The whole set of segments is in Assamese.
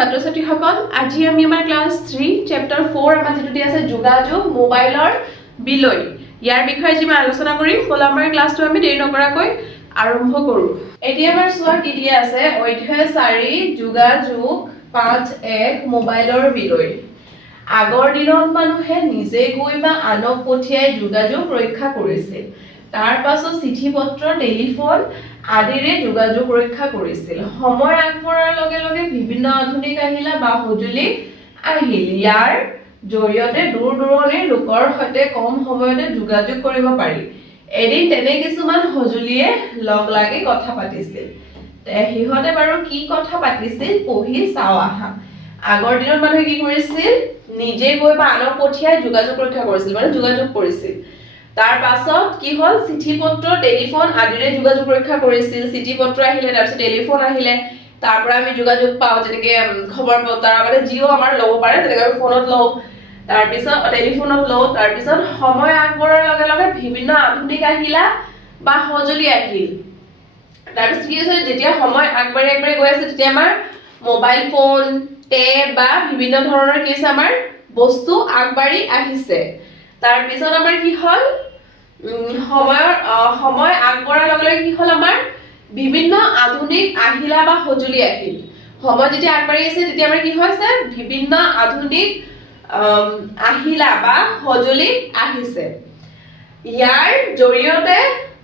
ছাত্ৰ ছাত্ৰীসকল আজি আমি আমাৰ ক্লাছ 3 চেপ্টাৰ 4 আমাৰ যেটো আছে যোগাযোগ মোবাইলৰ বিলয় ইয়াৰ বিষয়ে যি আলোচনা কৰিম বলা আমাৰ ক্লাছটো আমি দেৰি নকৰাকৈ আৰম্ভ কৰো এতিয়া আমাৰ সোৱা কি দিয়া আছে অধ্যায় 4 যোগাযোগ 5.1 মোবাইলৰ বিলয় আগৰ দিনত মানুহে নিজে গৈ বা আনক পঠিয়াই যোগাযোগ ৰক্ষা কৰিছিল তাৰ পাছত চিঠি পত্ৰ টেলিফোন আদিৰে যোগাযোগ ৰক্ষা কৰিছিল সময় আগবঢ়াৰ লগে লগে বিভিন্ন আধুনিক আহিলা বা সঁজুলি আহিল ইয়াৰ জৰিয়তে দূৰ দূৰণিৰ লোকৰ সৈতে কম সময়তে যোগাযোগ কৰিব পাৰি এদিন তেনে কিছুমান সঁজুলিয়ে লগ লাগি কথা পাতিছিল হিহতে বাৰু কি কথা পাতিছিল পঢ়ি চাও আহা আগৰ দিনত মানুহে কি কৰিছিল নিজে গৈ বা আনক পঠিয়াই যোগাযোগ ৰক্ষা কৰিছিল মানে যোগাযোগ কৰিছিল তাৰ পাছত কি হল চিঠি পত্ৰ টেলিফোন আদিৰে যোগাযোগ ৰক্ষা কৰিছিল চিঠি পত্ৰ আহিলে তাৰ পিছত টেলিফোন আহিলে তাৰ পৰা আমি যোগাযোগ পাও যেনেকৈ খবৰ পতাৰ মানে জিও আমাৰ লব পাৰে তেনেকৈ আমি ফোনত লও তাৰ পিছত টেলিফোনত লও তাৰ পিছত সময় আগবঢ়াৰ লগে লগে বিভিন্ন আধুনিক আহিলা বা সঁজুলি আহিল তাৰ পিছত কি হৈছে যেতিয়া সময় আগবাঢ়ি গৈ আছে তেতিয়া আমাৰ মোবাইল ফোন টেব বা বিভিন্ন ধৰণৰ কি আছে আমাৰ বস্তু আগবাঢ়ি আহিছে তাৰ পিছত আমাৰ কি হল সময় আগবঢ়াৰ লগে লগে কি হল আমাৰ বিভিন্ন আধুনিক আহিলা বা সঁজুলি আহিল সময় যেতিয়া আগবাঢ়ি আছে তেতিয়া আমাৰ কি হৈছে বিভিন্ন আধুনিক আহিলা বা সঁজুলি আহিছে ইয়াৰ জৰিয়তে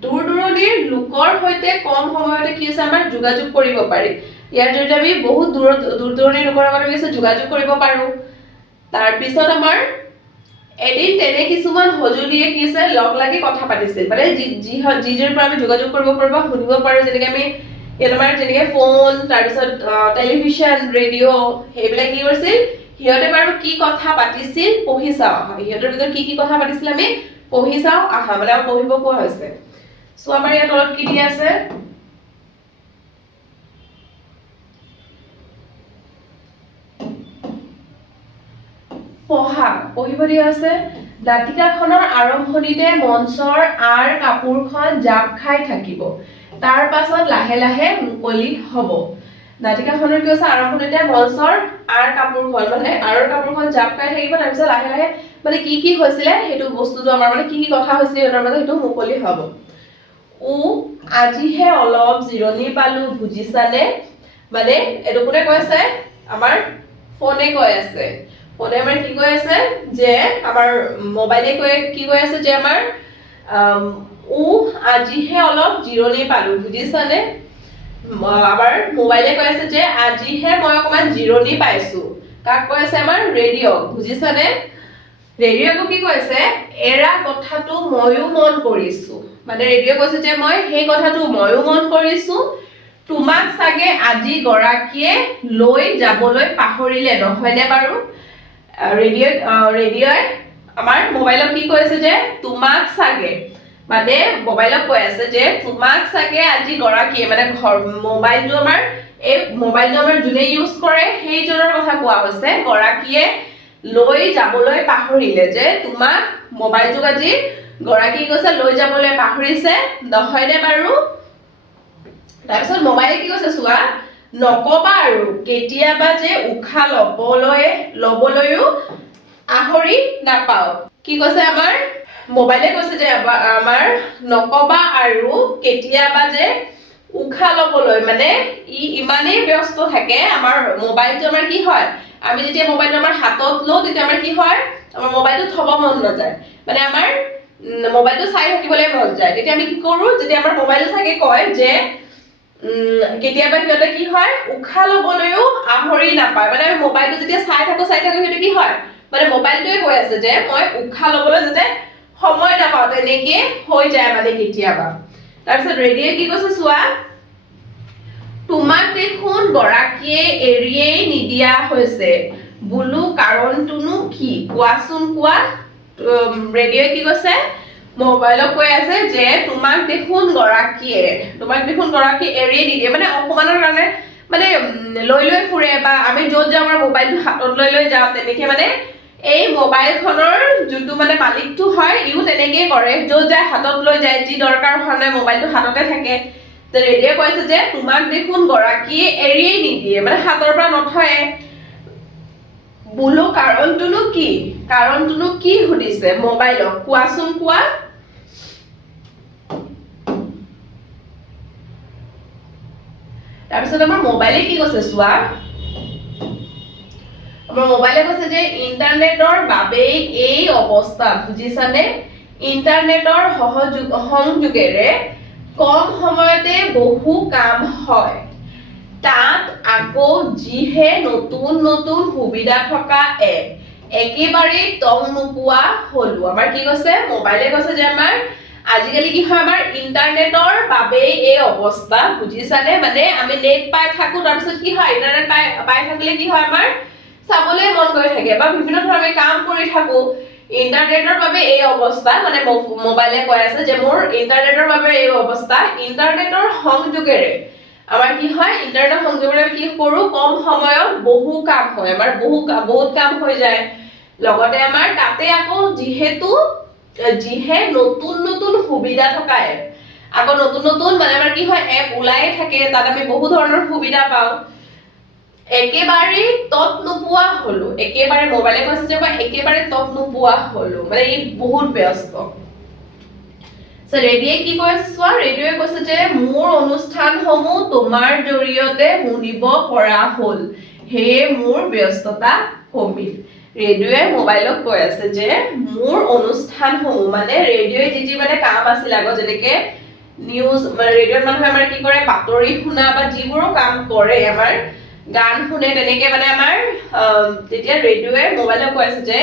দূৰ দূৰণিৰ লোকৰ সৈতে কম সময়তে কি আছে আমাৰ যোগাযোগ কৰিব পাৰি ইয়াৰ জৰিয়তে আমি বহুত দূৰ দূৰণিৰ লোকৰ লগত কি আছে যোগাযোগ কৰিব পাৰো তাৰ পিছত আমাৰ এদিন তেনে কিছুমান সঁজুলিয়ে কি আছে লগ লাগি কথা পাতিছিল মানে যিজৰ পৰা আমি যোগাযোগ কৰিব পাৰো বা শুনিব পাৰো যেনেকৈ আমি আমাৰ যেনেকৈ ফোন তাৰ পিছত টেলিভিছন ৰেডিঅ' সেইবিলাক কি কৰিছিল হিয়তে বাৰু কি কথা পাতিছিল পঢ়ি চাও হিয়তৰ ভিতৰত কি কথা পাতিছিল আমি পঢ়ি চাও আহা মানে পঢ়িব কোৱা হৈছে সো আমাৰ ইয়াত তলত কি দিয়া আছে পঢ়িব দিয়া আছে নাটিকাখনৰ আৰম্ভণিতে মঞ্চৰ আৰ কাপোৰখন জাপ খাই থাকিব তাৰ পাছত লাহে লাহে মুকলি হ'ব নাটিকাখনৰ কি আছে আৰম্ভণিতে মঞ্চৰ আৰ কাপোৰখন মানে আৰৰ কাপোৰখন জাপ খাই থাকিব তাৰ পিছত লাহে লাহে মানে কি হৈছিলে হেতু বস্তুটো আমাৰ মানে কি কথা হৈছিলে হেতৰ মানে হেতু মুকলি হ'ব আজিহে অলপ জিৰণি পালো বুজিছানে মানে এটো কোনে কৈছে আমাৰ ফোনে কৈ আছে ফোনে আমাৰ কি কৈ আছে যে আমাৰ মোবাইলে কি কৈ আছে যে আমাৰ আজিহে অলপ জিৰণি পালো বুজিছানে আমাৰ মোবাইলে কৈ আছে যে আজিহে মই অকমান জিৰণি পাইছো কাক কৈ আছে আমাৰ ৰেডিঅ' বুজিছানে ৰেডিঅ'ক কি কৈছে এৰা কথাটো ময়ো মন কৰিছো মানে ৰেডিঅ' কৈছে যে মই সেই কথাটো ময়ো মন কৰিছো তোমাক চাগে আজি গৰাকীয়ে লৈ যাবলৈ পাহৰিলে নহয়নে বাৰু ৰেডিঅ'ই আমাৰ মোবাইলক কি কৈছে যে তোমাক চাগে মানে মোবাইলক কৈ আছে যে তোমাক চাগে আজি গৰাকীয়ে মানে মোবাইলটো আমাৰ এই মোবাইলটো আমাৰ যোনে ইউজ কৰে সেইজনৰ কথা কোৱা হৈছে গৰাকীয়ে লৈ যাবলৈ পাহৰিলে যে তোমাক মোবাইলটো আজি গৰাকী কৈছে লৈ যাবলৈ পাহৰিছে নহয়নে বাৰু তাৰপিছত মোবাইলে কি কৈছে চোৱা নকবা আৰু কেতিয়াবা যে উখা লবলৈও আহৰি নাপাও কি কৈছে আমাৰ মোবাইলে কৈছে যে আমাৰ নকবা আৰু কেতিয়াবা যে উখা লবলৈ মানে ইমানেই ব্যস্ত থাকে আমাৰ মোবাইলটো আমাৰ কি হয় আমি যেতিয়া মোবাইলটো আমাৰ হাতত লওঁ তেতিয়া আমাৰ কি হয় আমাৰ মোবাইলটো থব মন নাযায় মানে আমাৰ মোবাইলটো চাই থাকিবলৈ মন যায় তেতিয়া আমি কি কৰো যেতিয়া আমাৰ মোবাইলটো থাকে কয় যে কেতিয়াবা কিয়তে কি হয় উখা লবলৈও আহৰি নাপায় মানে আমি মোবাইলটো যেতিয়া চাই থাকো সেইটো কি হয় মানে মোবাইলটোৱে কৈ আছে যে মই উখা লবলৈ যাতে সময় নাপাওঁ তেনেকৈ হৈ যায় মানে কেতিয়াবা তাৰপিছত ৰেডিঅ'ই কি কৈছে চোৱা তোমাক দেখোন গৰাকীয়ে এৰিয়েই নিদিয়া হৈছে বোলো কাৰণটোনো কি কোৱাচোন কোৱা ৰেডিঅ'ই কি কৈছে মোবাইলক কৈ আছে যে তোমাক দেখোন গৰাকীয়ে এৰিয়ে নিদিয়ে মানে অকমানৰ কাৰণে মানে লৈ ফুৰে বা আমি য'ত যাওঁ আমাৰ মোবাইলটো হাতত লৈ যাওঁ তেনেকৈ মানে এই মোবাইলখনৰ যোনটো মানে মালিকটো হয় ইও তেনেকেই কৰে য'ত যায় হাতত লৈ যায় যি দৰকাৰ হয় মোবাইলটো হাততে থাকে ৰেডিঅ'ই কৈছে যে তোমাক দেখোন গৰাকীয়ে এৰিয়েই নিদিয়ে মানে হাতৰ পৰা নথয়ে বোলো কাৰণটোনো কি সুধিছে মোবাইলক কোৱাচোন কোৱা তাৰপিছত আমাৰ মোবাইলে কি কৈছে চোৱা আমাৰ মোবাইলে কৈছে যে ইন্টাৰনেটৰ বাবেই এই অৱস্থা বুজিছানে ইন্টাৰনেটৰ সংযোগেৰে কম সময়তে বহু কাম হয় তাত আকৌ যিহে নতুন সুবিধা থকা এপ একেবাৰে টং নোপোৱা হলো আমাৰ কি কৈছে মোবাইলে কৈছে যে আমাৰ আজিকালি কি হয় আমাৰ ইন্টাৰনেটৰ বাবেই এই অৱস্থা বুজিছানে মানে আমি নেট পাই থাকো তাৰপিছত কি হয় ইন্টাৰনেট পাই থাকিলে কি হয় আমাৰ চাবলৈ মন কৰি থাকে বা বিভিন্ন ধৰণৰ আমি কাম কৰি থাকো ইন্টাৰনেটৰ বাবে এই অৱস্থা মানে মোবাইলে কৈ আছে যে মোৰ ইন্টাৰনেটৰ বাবে এই অৱস্থা ইন্টাৰনেটৰ সংযোগেৰে আমাৰ কি হয় ইন্টাৰনেট সংযোগেৰে কি কৰো কম সময়ত বহু কাম হয় আমাৰ বহুত কাম হৈ যায় লগতে আমাৰ তাতে আকৌ যিহে নতুন সুবিধা থকা এপ আকৌ নতুন মানে আমাৰ কি হয় এপ ওলাই থাকে তাত আমি বহু ধৰণৰ সুবিধা পাওঁ একেবাৰে তত নোপোৱা হলো একেবাৰে মোবাইলে কৈছে যে মই একেবাৰে তত নোপোৱা হলো মানে ই বহুত ব্যস্ত ৰেডিঅ'য়ে কি কৈছে চোৱা ৰেডিঅ'য়ে কৈছে যে মোৰ অনুষ্ঠানসমূহ তোমাৰ জৰিয়তে শুনিব পৰা হ'ল সেয়ে মোৰ ব্যস্ততা কমিল ৰেডিঅ'য়ে মোবাইলক কৈ আছে যে মোৰ অনুষ্ঠানসমূহ মানে ৰেডিঅ'য়ে যি মানে কাম আছিল আগত যেনেকে নিউজ ৰেডিঅ'ত মানুহে আমাৰ কি কৰে বাতৰি শুনা বা যিবোৰো কাম কৰে আমাৰ গান শুনে তেনেকে মানে আমাৰ তেতিয়া ৰেডিঅ'য়ে মোবাইলক কৈ আছে যে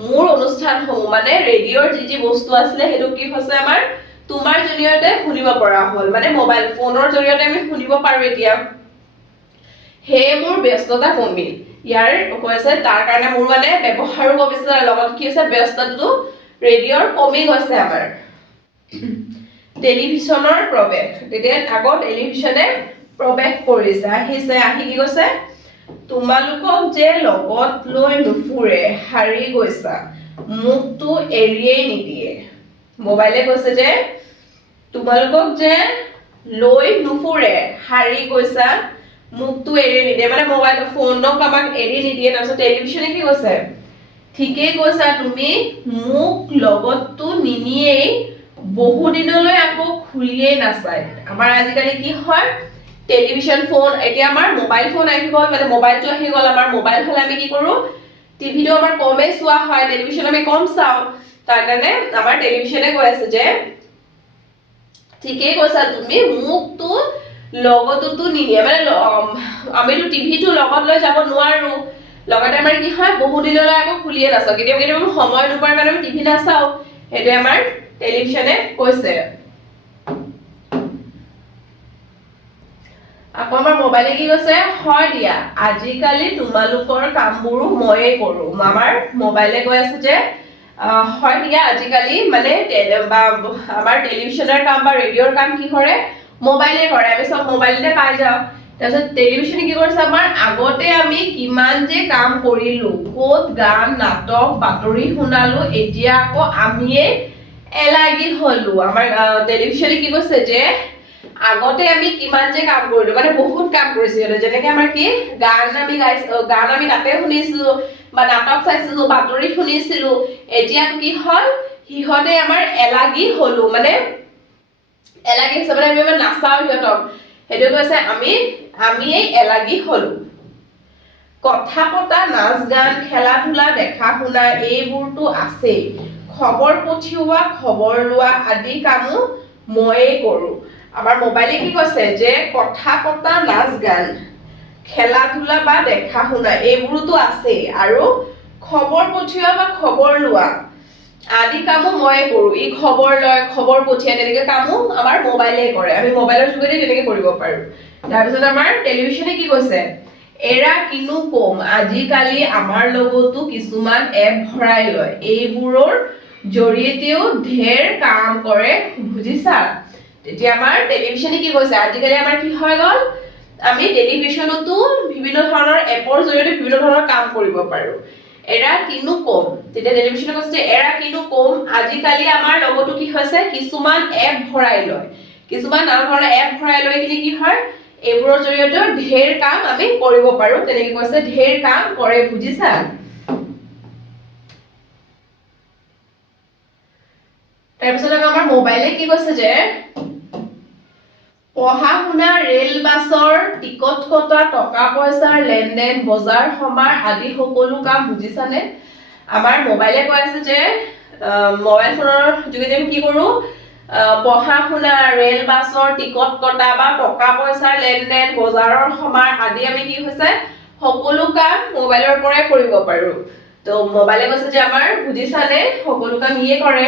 মোৰ অনুষ্ঠানসমূহ মানে ৰেডিঅ'ৰ যি বস্তু আছিলে সেইটো কি হৈছে আমাৰ তোমাৰ জৰিয়তে শুনিব পৰা হ'ল মানে মোবাইল ফোনৰ জৰিয়তে আমি শুনিব পাৰো এতিয়া হে মোৰ ব্যস্ততা কমিল ইয়াৰ কৈছে তাৰ কাৰণে মোৰ মানে ব্যৱহাৰো কমিছে তাৰ লগত কি হৈছে ব্যস্ততাটো ৰেডিঅ'ৰ কমি গৈছে আমাৰ টেলিভিছনৰ প্ৰৱেশ তেতিয়া আগত টেলিভিছনে প্ৰৱেশ কৰিছে আহি কি কৈছে তোমালোকক যে লগত লৈ নুফুৰে হাৰি গৈছা মুখটো এৰিয়েই নিদিয়ে মোবাইলে কৈছে যে তোমালোকক যে লৈ নুফুৰে হাৰি গৈছা মুখটো এৰি নিদিয়ে মানে মোবাইল ফোনক আমাক এৰি নিদিয়ে তাৰপিছত টেলিভিছনে কি কৈছে ঠিকেই কৈছা তুমি মোক লগতটো নিনিয়েই বহু দিনলৈ আকৌ খুলিয়েই নাচায় আমাৰ আজিকালি কি হয় টেলিভিছন ফোন এতিয়া আমাৰ মোবাইল ফোন আহি গ'ল মানে মোবাইলটো আহি গ'ল আমাৰ মোবাইল হলে আমি কি কৰো টিভিটো আমাৰ কমেই চোৱা হয় টেলিভিছন আমি কম চাওঁ তাৰ কাৰণে আমাৰ টেলিভিছনে কৈ আছে যে ঠিকেই কৈছা তুমি মুখটো লগতটো নিনিয়ে মানে আমিতো টিভিটো লগত লৈ যাব নোৱাৰো লগতে আমাৰ কি হয় বহু দিনলৈ আকৌ খুলিয়ে নাচাওঁ কেতিয়াবা সময় নোপোৱাৰ কাৰণে আমি টিভি নাচাওঁ সেইটো আমাৰ টেলিভিছনে কৈছে আকৌ আমাৰ মোবাইলে কি কৈছে হয় দিয়া আজিকালি তোমালোকৰ কামবোৰো ময়ে কৰো আমাৰ মোবাইলে কৈ আছে যে হয় দিয়া আজিকালি মানে আমাৰ টেলিভিছনৰ কাম বা ৰেডিঅ'ৰ কাম কি কৰে মোবাইলে কৰে আমি সব মোবাইলতে পাই যাওঁ তাৰপিছত টেলিভিছনে কি কৰিছে আমাৰ আগতে আমি কিমান যে কাম কৰিলো ক'ত গান নাটক বাতৰি শুনালো এতিয়া আকৌ আমিয়ে এলাগি হলো আমাৰ টেলিভিছনে কি কৈছে যে আগতে আমি কিমান যে কাম কৰিলো মানে বহুত কাম কৰিছিলো যেনেকে আমাৰ কি গান আমি তাতে শুনিছিলো বা নাটক চাইছিলো বাতৰি শুনিছিলো এতিয়া কি হল হিহতে আমাৰ এলাগি হলো মানে এলাগি হৈছে মানে আমি নাচাও হিহতক সেইটো কৈছে আমি এই এলাগি হলো কথা পতা নাচ গান খেলা ধূলা দেখা শুনা এইবোৰতো আছেই খবৰ পঠিওৱা খবৰ লোৱা আদি কামো ময়ে কৰো আমাৰ মোবাইলে কি কৈছে যে কথা পতা নাচ গান খেলা ধূলা বা দেখা শুনা এইবোৰতো আছে আৰু খবৰ পঠিওৱা বা খবৰ লোৱা আদি কামো ময়ে কৰো ই খবৰ লয় খবৰ পঠিয়াই তেনেকে কামো আমাৰ মোবাইলে কৰে আমি মোবাইলৰ যোগেদি তেনেকে কৰিব পাৰো তাৰপিছত আমাৰ টেলিভিছনে কি কৈছে এৰা কিনো কম আজিকালি আমাৰ লগতো কিছুমান এপ ভৰাই লয় এইবোৰৰ জৰিয়তেও ঢেৰ কাম কৰে বুজিছা তেতিয়া আমাৰ টেলিভিছনে কি কৈছে আজিকালি আমাৰ কি হৈ গ'ল আমি টেলিভিছনতো বিভিন্ন ধৰণৰ এপৰ জৰিয়তে বিভিন্ন ধৰণৰ কাম কৰিব পাৰো এৰা কিনো কম তেতিয়া টেলিভিছনে কৈছে যে এৰা কিনো কম আজিকালি আমাৰ লগতো কি হৈছে কিছুমান এপ ভৰাই লয় কিছুমান নানা ধৰণৰ এপ ভৰাই লৈ কিনে কি হয় এইবোৰৰ জৰিয়তে ঢেৰ কাম আমি কৰিব পাৰো তেনেকৈ কৈছে ঢেৰ কাম কৰে বুজিছা তাৰপিছত আমাৰ মোবাইলে কি কৈছে যে পঢ়া শুনা ৰেল বাছৰ টিকট কটা টকা পইচাৰ লেনদেন বজাৰ সমাৰ আদি সকলো কাম বুজিছানে আমাৰ মোবাইলে কৈ আছে যে মোবাইল ফোনৰ যোগেদি আমি কি কৰো পঢ়া শুনা ৰেল বাছৰ টিকট কটা বা টকা পইচাৰ লেনদেন বজাৰৰ সমাৰ আদি আমি কি হৈছে সকলো কাম মোবাইলৰ পৰাই কৰিব পাৰো তো মোবাইলে কৈছে যে আমাৰ বুজিছানে সকলো কাম ইয়ে কৰে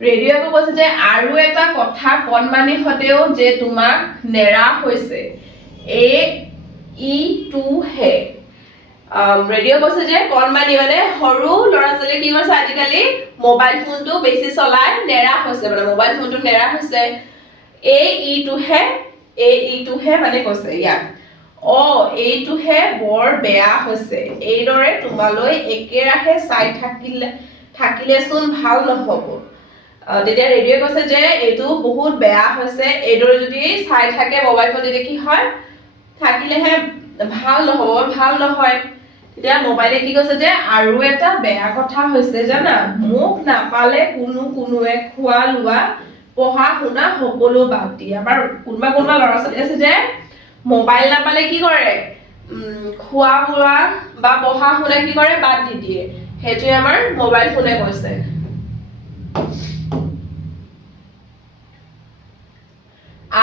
ৰেডিঅ'কে কৈছে যে আৰু এটা কথা কণমানি হতেও যে তোমাক নেৰা হৈছে ই টু হে ৰেডিঅ' কৈছে যে কণমানি মানে সৰু ল'ৰা ছোৱালীয়ে কি কৰিছে আজিকালি মোবাইল ফোনটো বেছি চলাই নেৰা হৈছে মানে মোবাইল ফোনটো নেৰা হৈছে এইটোহে মানে কৈছে ইয়াক এইটোহে বৰ বেয়া হৈছে এইদৰে তোমালৈ একেৰাহে চাই থাকিলেচোন ভাল নহ'ব তেতিয়া ৰেডিঅ' কৈছে যে এইটো বহুত বেয়া হৈছে এইদৰে যদি চাই থাকে মোবাইল ফোন তেতিয়া কি হয় থাকিলেহে ভাল নহয় তেতিয়া মোবাইলে কি কৈছে যে আৰু এটা বেয়া কথা হৈছে জানা মোক নাপালে কোনোৱে খোৱা লোৱা পঢ়া শুনা সকলো বাদ দিয়ে আমাৰ কোনোবা ল'ৰা ছোৱালী আছে যে মোবাইল নাপালে কি কৰে খোৱা বোৱা বা পঢ়া শুনা কি কৰে বাদ দি দিয়ে সেইটোৱে আমাৰ মোবাইল ফোনে কৈছে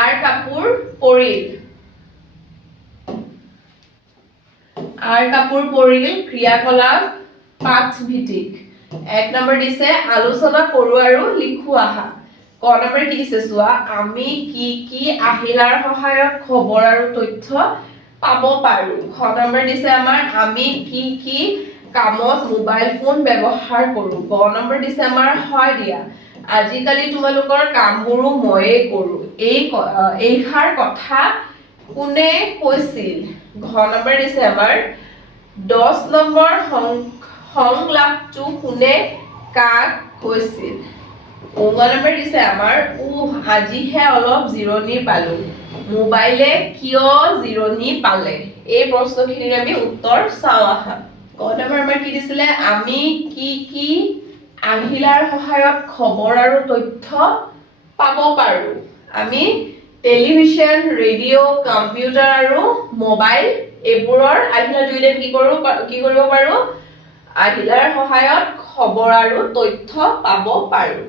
আৰ কাপোৰ পৰিল ক্ৰিয়াকলাপ পাঠ ভিত্তিক 1 নম্বৰ দিছে আলোচনা কৰো আৰু লিখো আহা ক নম্বৰ কি দিছে চোৱা আমি কি আহিলাৰ সহায়ত খবৰ আৰু তথ্য পাব পাৰো খ নম্বৰ দিছে আমাৰ আমি কি কামত মোবাইল ফোন ব্যৱহাৰ কৰো গ নম্বৰ দিছে আমাৰ হয় দিয়া আজিকালি তোমালোকৰ কামবোৰো ময়ে কৰো এইষাৰ কথা কোনে কৈছিল ঘ নম্বৰ দিছে আমাৰ 10 নম্বৰ সংলাপটো কোনে কাক কৈছিল 9 নম্বৰ দিছে আমাৰ আজিহে অলপ জিৰণি পালো মোবাইলে কিয় জিৰণি পালে এই প্ৰশ্নখিনিৰ আমি উত্তৰ চাওঁ আহা ক নম্বৰ আমাৰ কি দিছিলে আমি কি আহিলাৰ সহায়ত খবৰ আৰু তথ্য পাব পাৰো আমি টেলিভিছন ৰেডিঅ' কম্পিউটাৰ আৰু মোবাইল এইবোৰৰ আহিলাৰ যোগেদি কি কৰিব পাৰো আহিলাৰ সহায়ত খবৰ আৰু তথ্য পাব পাৰো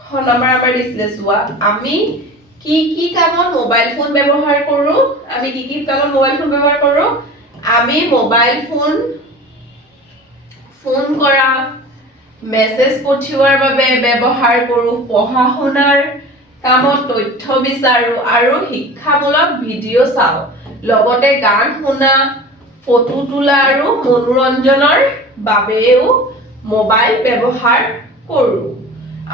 খ নম্বৰ আমাৰ দিছিলে চোৱা আমি কি কামত মোবাইল ফোন ব্যৱহাৰ কৰো আমি মোবাইল ফোন কৰা মেছেজ পঠিওৱাৰ বাবে ব্যৱহাৰ কৰো পঢ়া শুনাৰ কামত তথ্য বিচাৰো আৰু শিক্ষামূলক ভিডিঅ' চাওঁ লগতে গান শুনা ফটো তোলা আৰু মনোৰঞ্জনৰ বাবেও মোবাইল ব্যৱহাৰ কৰো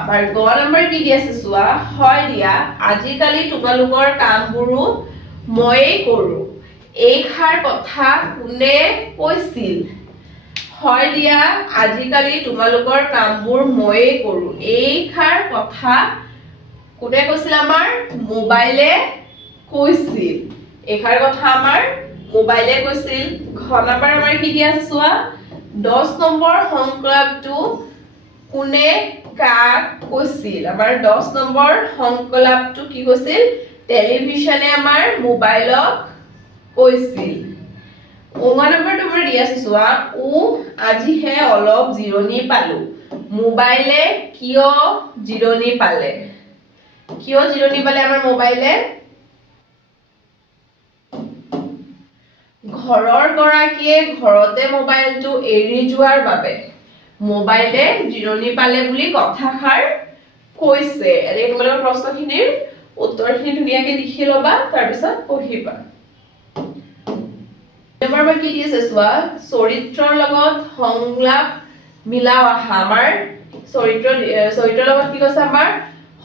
আমাৰ গ নম্বৰ কি দি আছে চোৱা হয় দিয়া আজিকালি তোমালোকৰ কামবোৰো ময়ে কৰো এইষাৰ কথা কোনে কৈছিল হয় দিয়া আজিকালি তোমালোকৰ কামবোৰ ময়ে কৰো এইষাৰ কথা কোনে কৈছিল আমাৰ মোবাইলে কৈছিল এইষাৰ কথা আমাৰ মোবাইলে কৈছিল ঘ নম্বৰ আমাৰ কি দি আছে চোৱা 10 নম্বৰ সংলাপটো কোনে কাক কৈছিল আমাৰ 10 নম্বৰ সংলাপটো কি কৈছিল টেলিভিছনে আমাৰ মোবাইলক কৈছিল 9 নম্বৰ তোমাৰ দি আছে চোৱা আজিহে অলপ জিৰণি পালো মোবাইলে কিয় জিৰণি পালে আমাৰ মোবাইলে ঘৰৰ গৰাকীয়ে ঘৰতে মোবাইলটো এৰি যোৱাৰ বাবে মোবাইলে জিৰণি পালে বুলি কথাষাৰ কৈছে এই তোমালোকৰ প্ৰশ্নখিনিৰ উত্তৰখিনি ধুনীয়াকৈ লিখি ল'বা তাৰপিছত পঢ়িবা এবাৰ কি দি আছে চোৱা চৰিত্ৰৰ লগত সংলাপ মিলাও আহা আমাৰ চৰিত্ৰৰ লগত কি কৈছে আমাৰ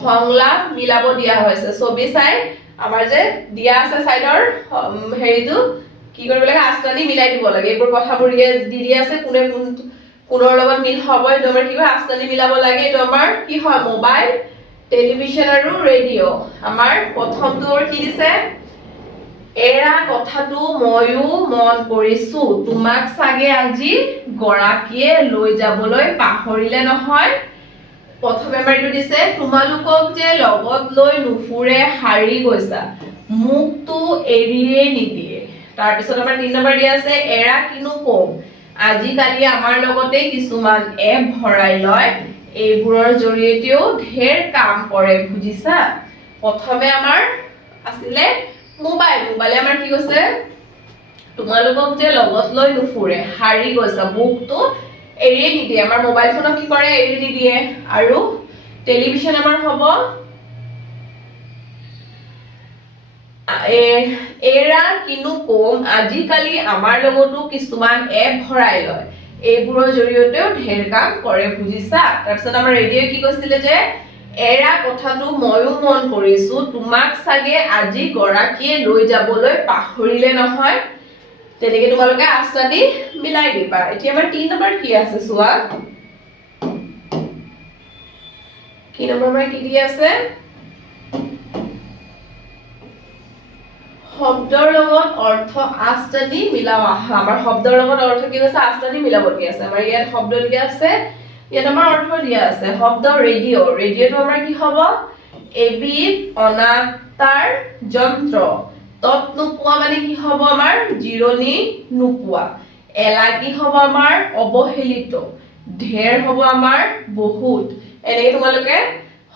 সংলাপ মিলাব দিয়া হৈছে ছবি চাই আমাৰ যে দিয়া আছে সাইডৰ হেৰিটো কি কৰিব লাগে আস্তানি মিলাই দিব লাগে এইবোৰ কথাবোৰ দি আছে কোনৰ লগত মিল হ'ব এইটো আমাৰ কি হয় আস্তানি মিলাব লাগে এইটো আমাৰ কি হয় মোবাইল টেলিভিছন আৰু ৰেডিঅ' আমাৰ প্ৰথমটো কি দিছে এৰা কথাটো ময়ো মন কৰিছো তোমাক চাগে আজি গৰাকীয়ে লৈ যাবলৈ পাহৰিলে নহয় প্ৰথমে আমাৰ এইটো দিছে তোমালোকক যে লগত লৈ নুফুৰে হাৰি গৈছা মুকটো এৰিয়ে নিদিয়ে। তাৰপিছত আমাৰ 3 নম্বৰ দিয়া আছে এৰা কিনো কম আজিকালি আমাৰ লগতে কিছুমান এপ ভৰাই লয় এইবোৰৰ জৰিয়তেও ঢেৰ কাম কৰে বুজিছা। প্ৰথমে আমাৰ আছিলে মোবাইলে আমাৰ কি কৈছে তোমালোকক যে লগত লৈ নুফুৰে হাৰি গৈছা মুকটো এৰিয়ে নিদিয়ে। আমাৰ মোবাইল ফোনক কি কৰে এৰি নিদিয়ে। আৰু টেলিভিছন আমাৰ হ'ব এৰা কিনো কম আজিকালি আমাৰ লগতো কিছুমান এপ ভৰাই লয় এইবোৰৰ জৰিয়তেও ঢেৰ কাম কৰে বুজিছা। তাৰপিছত আমাৰ ৰেডিঅ'ই কি কৈছিলে যে এৰা কথাটো ময়ো মন কৰিছো তোমাক চাগে আজি গৰাকীয়ে লৈ যাবলৈ পাহৰিলে নহয়। তেনেকে তোমালোকে আস্তা দি মিলাই দিবা। এতিয়া আমাৰ 3 নম্বৰ কি আছে চোৱা। কি নম্বৰ আমাৰ কি দি আছে শব্দৰ লগত অৰ্থ আস্তা দি মিলাও আহা। আমাৰ শব্দৰ লগত অৰ্থ কি কৈছে আস্তা দি মিলাব দি আছে। আমাৰ ইয়াত শব্দ দিয়া আছে ইয়াত আমাৰ অৰ্থ দিয়া আছে শব্দ ৰেডিঅ'টো আমাৰ কি হ'ব এবিধ অনাতাঁৰ যন্ত্ৰ। তত নোপোৱা মানে কি হ'ব আমাৰ জিৰণি নোপোৱা। এলা কি হ'ব আমাৰ অৱহেলিত। ঢেৰ হ'ব আমাৰ বহুত। এনেকে তোমালোকে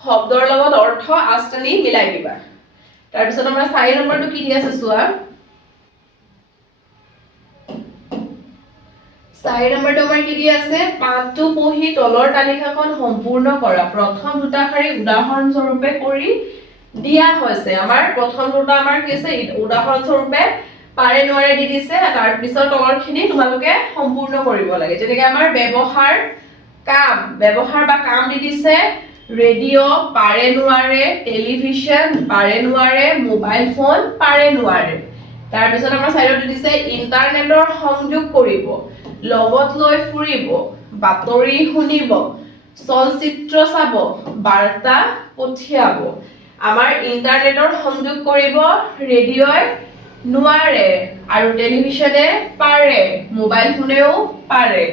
শব্দৰ লগত অৰ্থ আস্তা দি মিলাই দিবা। তাৰপিছত আমাৰ 4 নম্বৰটো কি দি আছে চোৱা। 4 নম্বৰটো আমাৰ কি দি আছে পাঠটো পঢ়ি তলৰ তালিকাখন সম্পূৰ্ণ কৰা। প্ৰথম দুটা শাৰী উদাহৰণ স্বৰূপে কৰি দিয়া হৈছে। আমাৰ প্ৰথম দুটা আমাৰ কি আছে উদাহৰণ স্বৰূপে পাৰে নোৱাৰে দি দিছে। তাৰ পিছত তলৰখিনি তোমালোকে সম্পূৰ্ণ কৰিব লাগে। যেনেকৈ আমাৰ ব্যৱহাৰ বা কাম দি দিছে ৰেডিঅ' পাৰে নোৱাৰে টেলিভিছন পাৰে নোৱাৰে মোবাইল ফোন পাৰে নোৱাৰে। তাৰপিছত আমাৰ চাইডত দিছে ইন্টাৰনেটৰ সংযোগ কৰিব লগত লৈ ফুৰিব বাতৰি শুনিব চলচ্চিত্ৰ চাব বাৰ্তা পঠিয়াব। আমাৰ ইন্টাৰনেটৰ সংযোগ কৰিব ৰেডিঅ'ই নোৱাৰে আৰু টেলিভিছনে পাৰে মোবাইল ফোনেও পাৰে।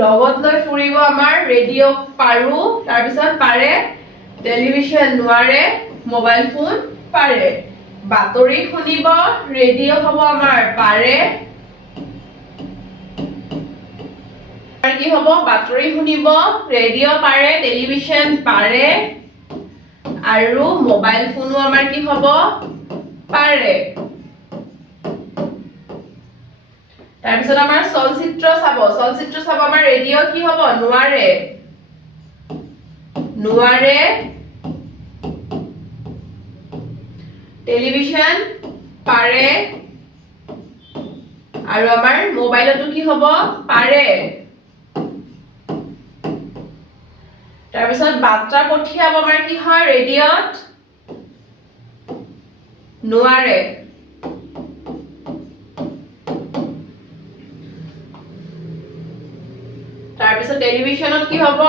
লগত লৈ ফুৰিব আমাৰ ৰেডিঅ' পাৰো তাৰপিছত পাৰে টেলিভিছন নোৱাৰে মোবাইল ফোন পাৰে। বাতৰি শুনিব ৰেডিঅ' হ'ব আমাৰ পাৰে কি হ'ব বাতৰি শুনিব ৰেডিঅ' পাৰে টেলিভিছন পাৰে আৰু মোবাইল ফোনো আমাৰ কি হ'ব পাৰে। তাৰপিছত আমাৰ চলচ্চিত্ৰ চাব আমাৰ ৰেডিঅ' কি হ'ব নোৱাৰে টেলিভিছন পাৰে আৰু আমাৰ মোবাইলতো কি হ'ব পাৰে। তাৰপিছত বাৰ্তা পঠিয়াব আমাৰ কি হয় ৰেডিঅ'ত নোৱাৰে। তাৰপিছত টেলিভিছনত কি হ'ব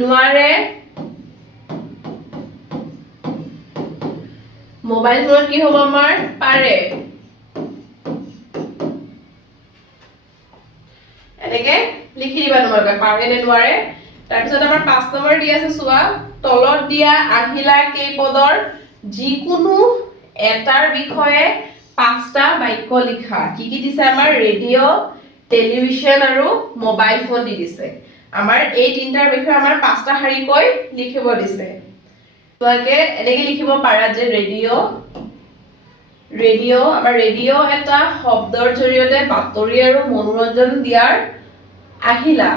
নোৱাৰে। মোবাইল ফোনত কি হ'ব আমাৰ পাৰে। এনেকে লিখি দিবা তোমালোকে পাৰে নে নোৱাৰে। তাৰপিছত আমাৰ 5 নম্বৰ দি আছে চোৱা তলত দিয়া আহিলা কেইপদৰ যিকোনো এটাৰ বিষয়ে 5টা বাক্য লিখা। কি দিছে আমাৰ ৰেডিঅ' টেলিভিছন আৰু মোবাইল ফোন দি দিছে। আমাৰ এই তিনিটাৰ বিষয়ে আমাৰ 5টা শাৰীকৈ লিখিব দিছে। তোমালোকে এনেকে লিখিব পাৰা যে ৰেডিঅ' এটা শব্দৰ জৰিয়তে বাতৰি আৰু মনোৰঞ্জন দিয়াৰ আহিলা।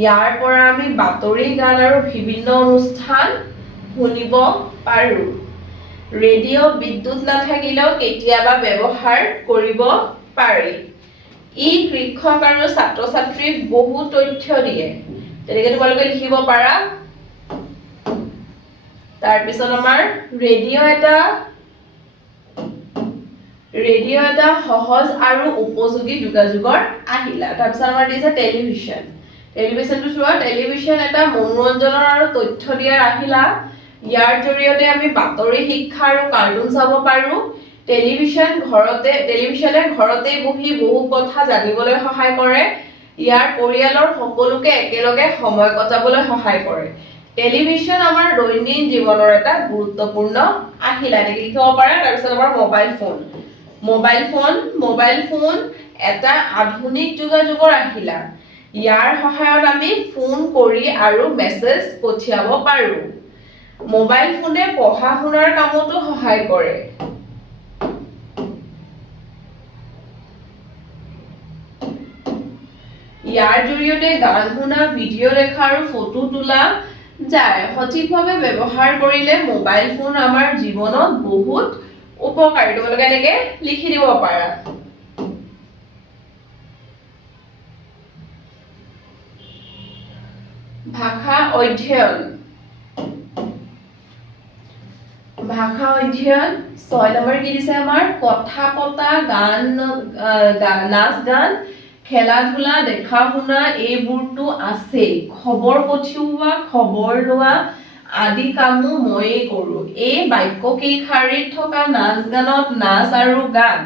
ইয়াৰ পৰা আমি বাতৰি গান আৰু বিভিন্ন অনুষ্ঠান শুনিব পাৰো। ৰেডিঅ' বিদ্যুৎ নাথাকিলেও কেতিয়াবা ব্যৱহাৰ কৰিব পাৰি। ই কৃষক আৰু ছাত্ৰ ছাত্ৰীক বহু তথ্য দিয়ে। তেনেকে তোমালোকে লিখিব পাৰা। তাৰপিছত আমাৰ ৰেডিঅ' এটা সহজ আৰু উপযোগী যোগাযোগৰ আহিলা। তাৰপিছত আমাৰ দিছে টেলিভিছনটো চোৱা টেলিভিছন এটা মনোৰঞ্জনৰ আৰু তথ্য দিয়াৰ আহিলা। ইয়াৰ জৰিয়তে আমি বাতৰি শিক্ষা আৰু কাৰ্টুন চাব পাৰো। টেলিভিছনে ঘৰতে বহি বহু কথা জানিবলৈ সহায় কৰে। ইয়াৰ পৰিয়ালৰ সকলোকে একেলগে সময় কটাবলৈ সহায় কৰে। টেলিভিছন আমাৰ দৈনিক জীৱনৰ এটা গুৰুত্বপূৰ্ণ আহিলা এনেকৈ লিখিব পাৰা। তাৰপিছত আমাৰ মোবাইল ফোন এটা আধুনিক যোগাযোগৰ আহিলা। ইয়াৰ সহায়ত আমি ফোন কৰি আৰু মেছেজ পঠিয়াব পাৰোঁ। মোবাইল ফোনে পঢ়া শুনাৰ কামতো সহায় কৰে। ইয়াৰ জৰিয়তে গান শুনা, ভিডিঅ' দেখা আৰু ফটো তোলা যায়। সঠিকভাৱে ব্যৱহাৰ কৰিলে মোবাইল ফোন আমাৰ জীৱনত বহুত উপকাৰী। তোমালোকে এনেকে লিখি দিব পাৰা। ভাষা অধ্যয়ন 6 নম্বৰ কি দিছে আমাৰ? কথা পতা, নাচ গান, খেলা ধূলা, দেখা শুনা এইবোৰতো আছেই। খবৰ পঠিওৱা, খবৰ লোৱা আদি কামো ময়েই কৰোঁ। এই বাক্য কেইশাৰীত থকা নাচ গানত নাচ আৰু গান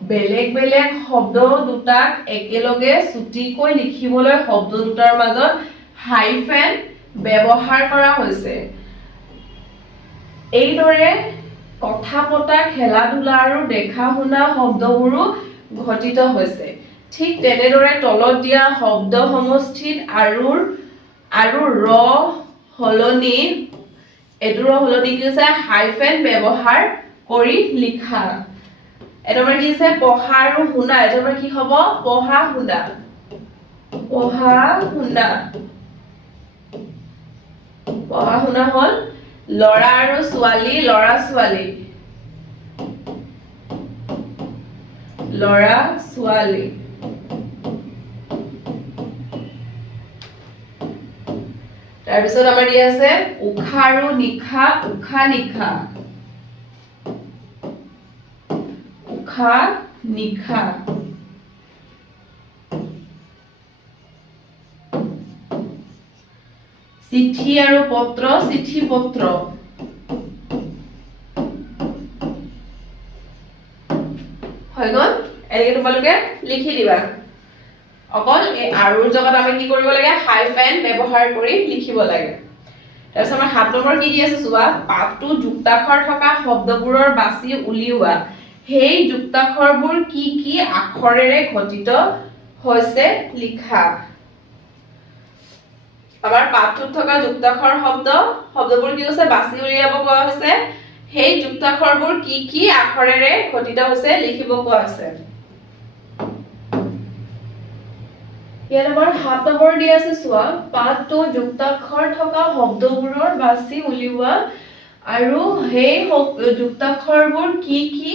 বেলেগ বেলেগ শব্দ দুটাক একেলগে চুটিকৈ লিখিবলৈ শব্দ দুটাৰ মাজত হাইফেন ব্যৱহাৰ কৰা হৈছে। এইদৰে কথা পতা, খেলা ধূলা আৰু দেখা শুনা শব্দবোৰো গঠিত হৈছে। ঠিক তেনেদৰে তলত দিয়া শব্দ সমষ্টিত আৰু সলনি কি হৈছে? হাইফেন ব্যৱহাৰ কৰি লিখা। এটা আমাৰ কি আছে? পঢ়া আৰু শুনা। এটা আমাৰ কি হ'ব? পঢ়া শুনা। পঢ়া শুনা হ'ল ল'ৰা আৰু ছোৱালী, ল'ৰা ছোৱালী। তাৰপিছত আমাৰ দিয়া আছে উশাহ আৰু নিশা, উশাহ নিশা। চিঠি আৰু পত্ৰ, চিঠি পত্ৰ। হৈ গ'ল? এনেকে তোমালোকে লিখি দিবা। অকল এই আৰু জগত আমি কি কৰিব লাগে? হাইফেন ব্যৱহাৰ কৰি লিখিব লাগে। তাৰপিছত আমাৰ 7 নম্বৰ কি দি আছে চোৱা? পাঠটো যুক্তাক্ষৰ থকা শব্দবোৰৰ বাছি উলিওৱা। সেই যুক্তাক্ষৰবোৰ কি কি আখৰেৰে গঠিত হৈছে লিখা। আমাৰ পাঠটোত থকা যুক্তাক্ষৰ শব্দবোৰ কি হৈছে? বাছি উলিয়াব কোৱা হৈছে। সেই যুক্তাক্ষৰবোৰ কি কি আখৰেৰে গঠিত হৈছে লিখিব কোৱা হৈছে। ইয়াত আমাৰ 7 নম্বৰ দি আছে চোৱা। পাঠটো যুক্তাক্ষৰ থকা শব্দবোৰৰ বাছি উলিওৱা আৰু সেই যুক্তাক্ষৰবোৰ কি কি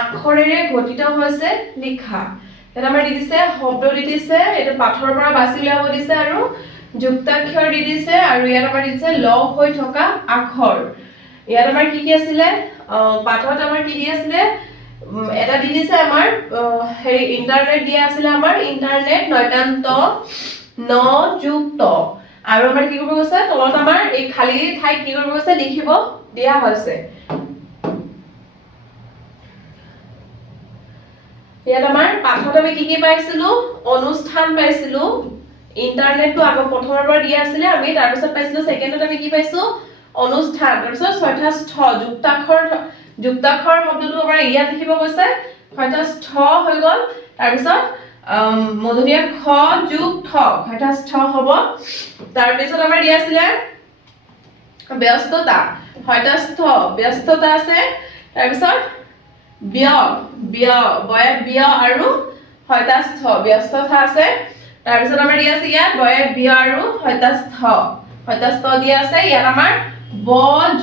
আখৰেৰে গঠিত হৈছে লিখা। ইয়াত আমাৰ দি দিছে শব্দ দি দিছে, এইটো পাঠৰ পৰা বাছি উলিয়াব দিছে আৰু যুক্তাক্ষৰ দি দিছে আৰু ইয়াত আমাৰ দি দিছে লগ হৈ থকা আখৰ। ইয়াত আমাৰ কি কি আছিলে? পাঠত আমাৰ কি দি আছিলে? এটা দি দিছে আমাৰ ইন্টাৰনেট দিয়া আছিলে আমাৰ ইন্টাৰনেট 9+ত আৰু আমাৰ কি কৰিব গৈছে? তলত আমাৰ এই খালী ঠাইত কি কৰিব গৈছে? লিখিব দিয়া হৈছে। ইয়াত আমাৰ পাঠত আমি কি পাইছিলো? অনুষ্ঠান পাইছিলো। ইন্টাৰনেটটো আগৰ প্ৰথমৰ পৰা দিয়া আছিলে আমি, তাৰপিছত পাইছিলো সেকেন্ডত আমি কি পাইছো? অনুষ্ঠান। তাৰপিছত 6টা স্থ যুক্তাক্ষৰ শব্দটো আমাৰ ইয়াত লিখিব গৈছে। 6টা স্থ হৈ গ'ল। তাৰপিছত মূৰ্ধন্য খ যোগ ঠ, 6টা স্থ হ'ব। তাৰপিছত আমাৰ দিয়া আছিলে ব্যস্ততা, 6টা স্থ, ব্যস্ততা আছে। তাৰপিছত ব্যয় আৰু 6টা স্থ, ব্যস্ততা আছে। তাৰপিছত আমাৰ দিয়া আছে ইয়াত ব্যয় আৰু 6টা স্থ দিয়া আছে। ইয়াত আমাৰ ব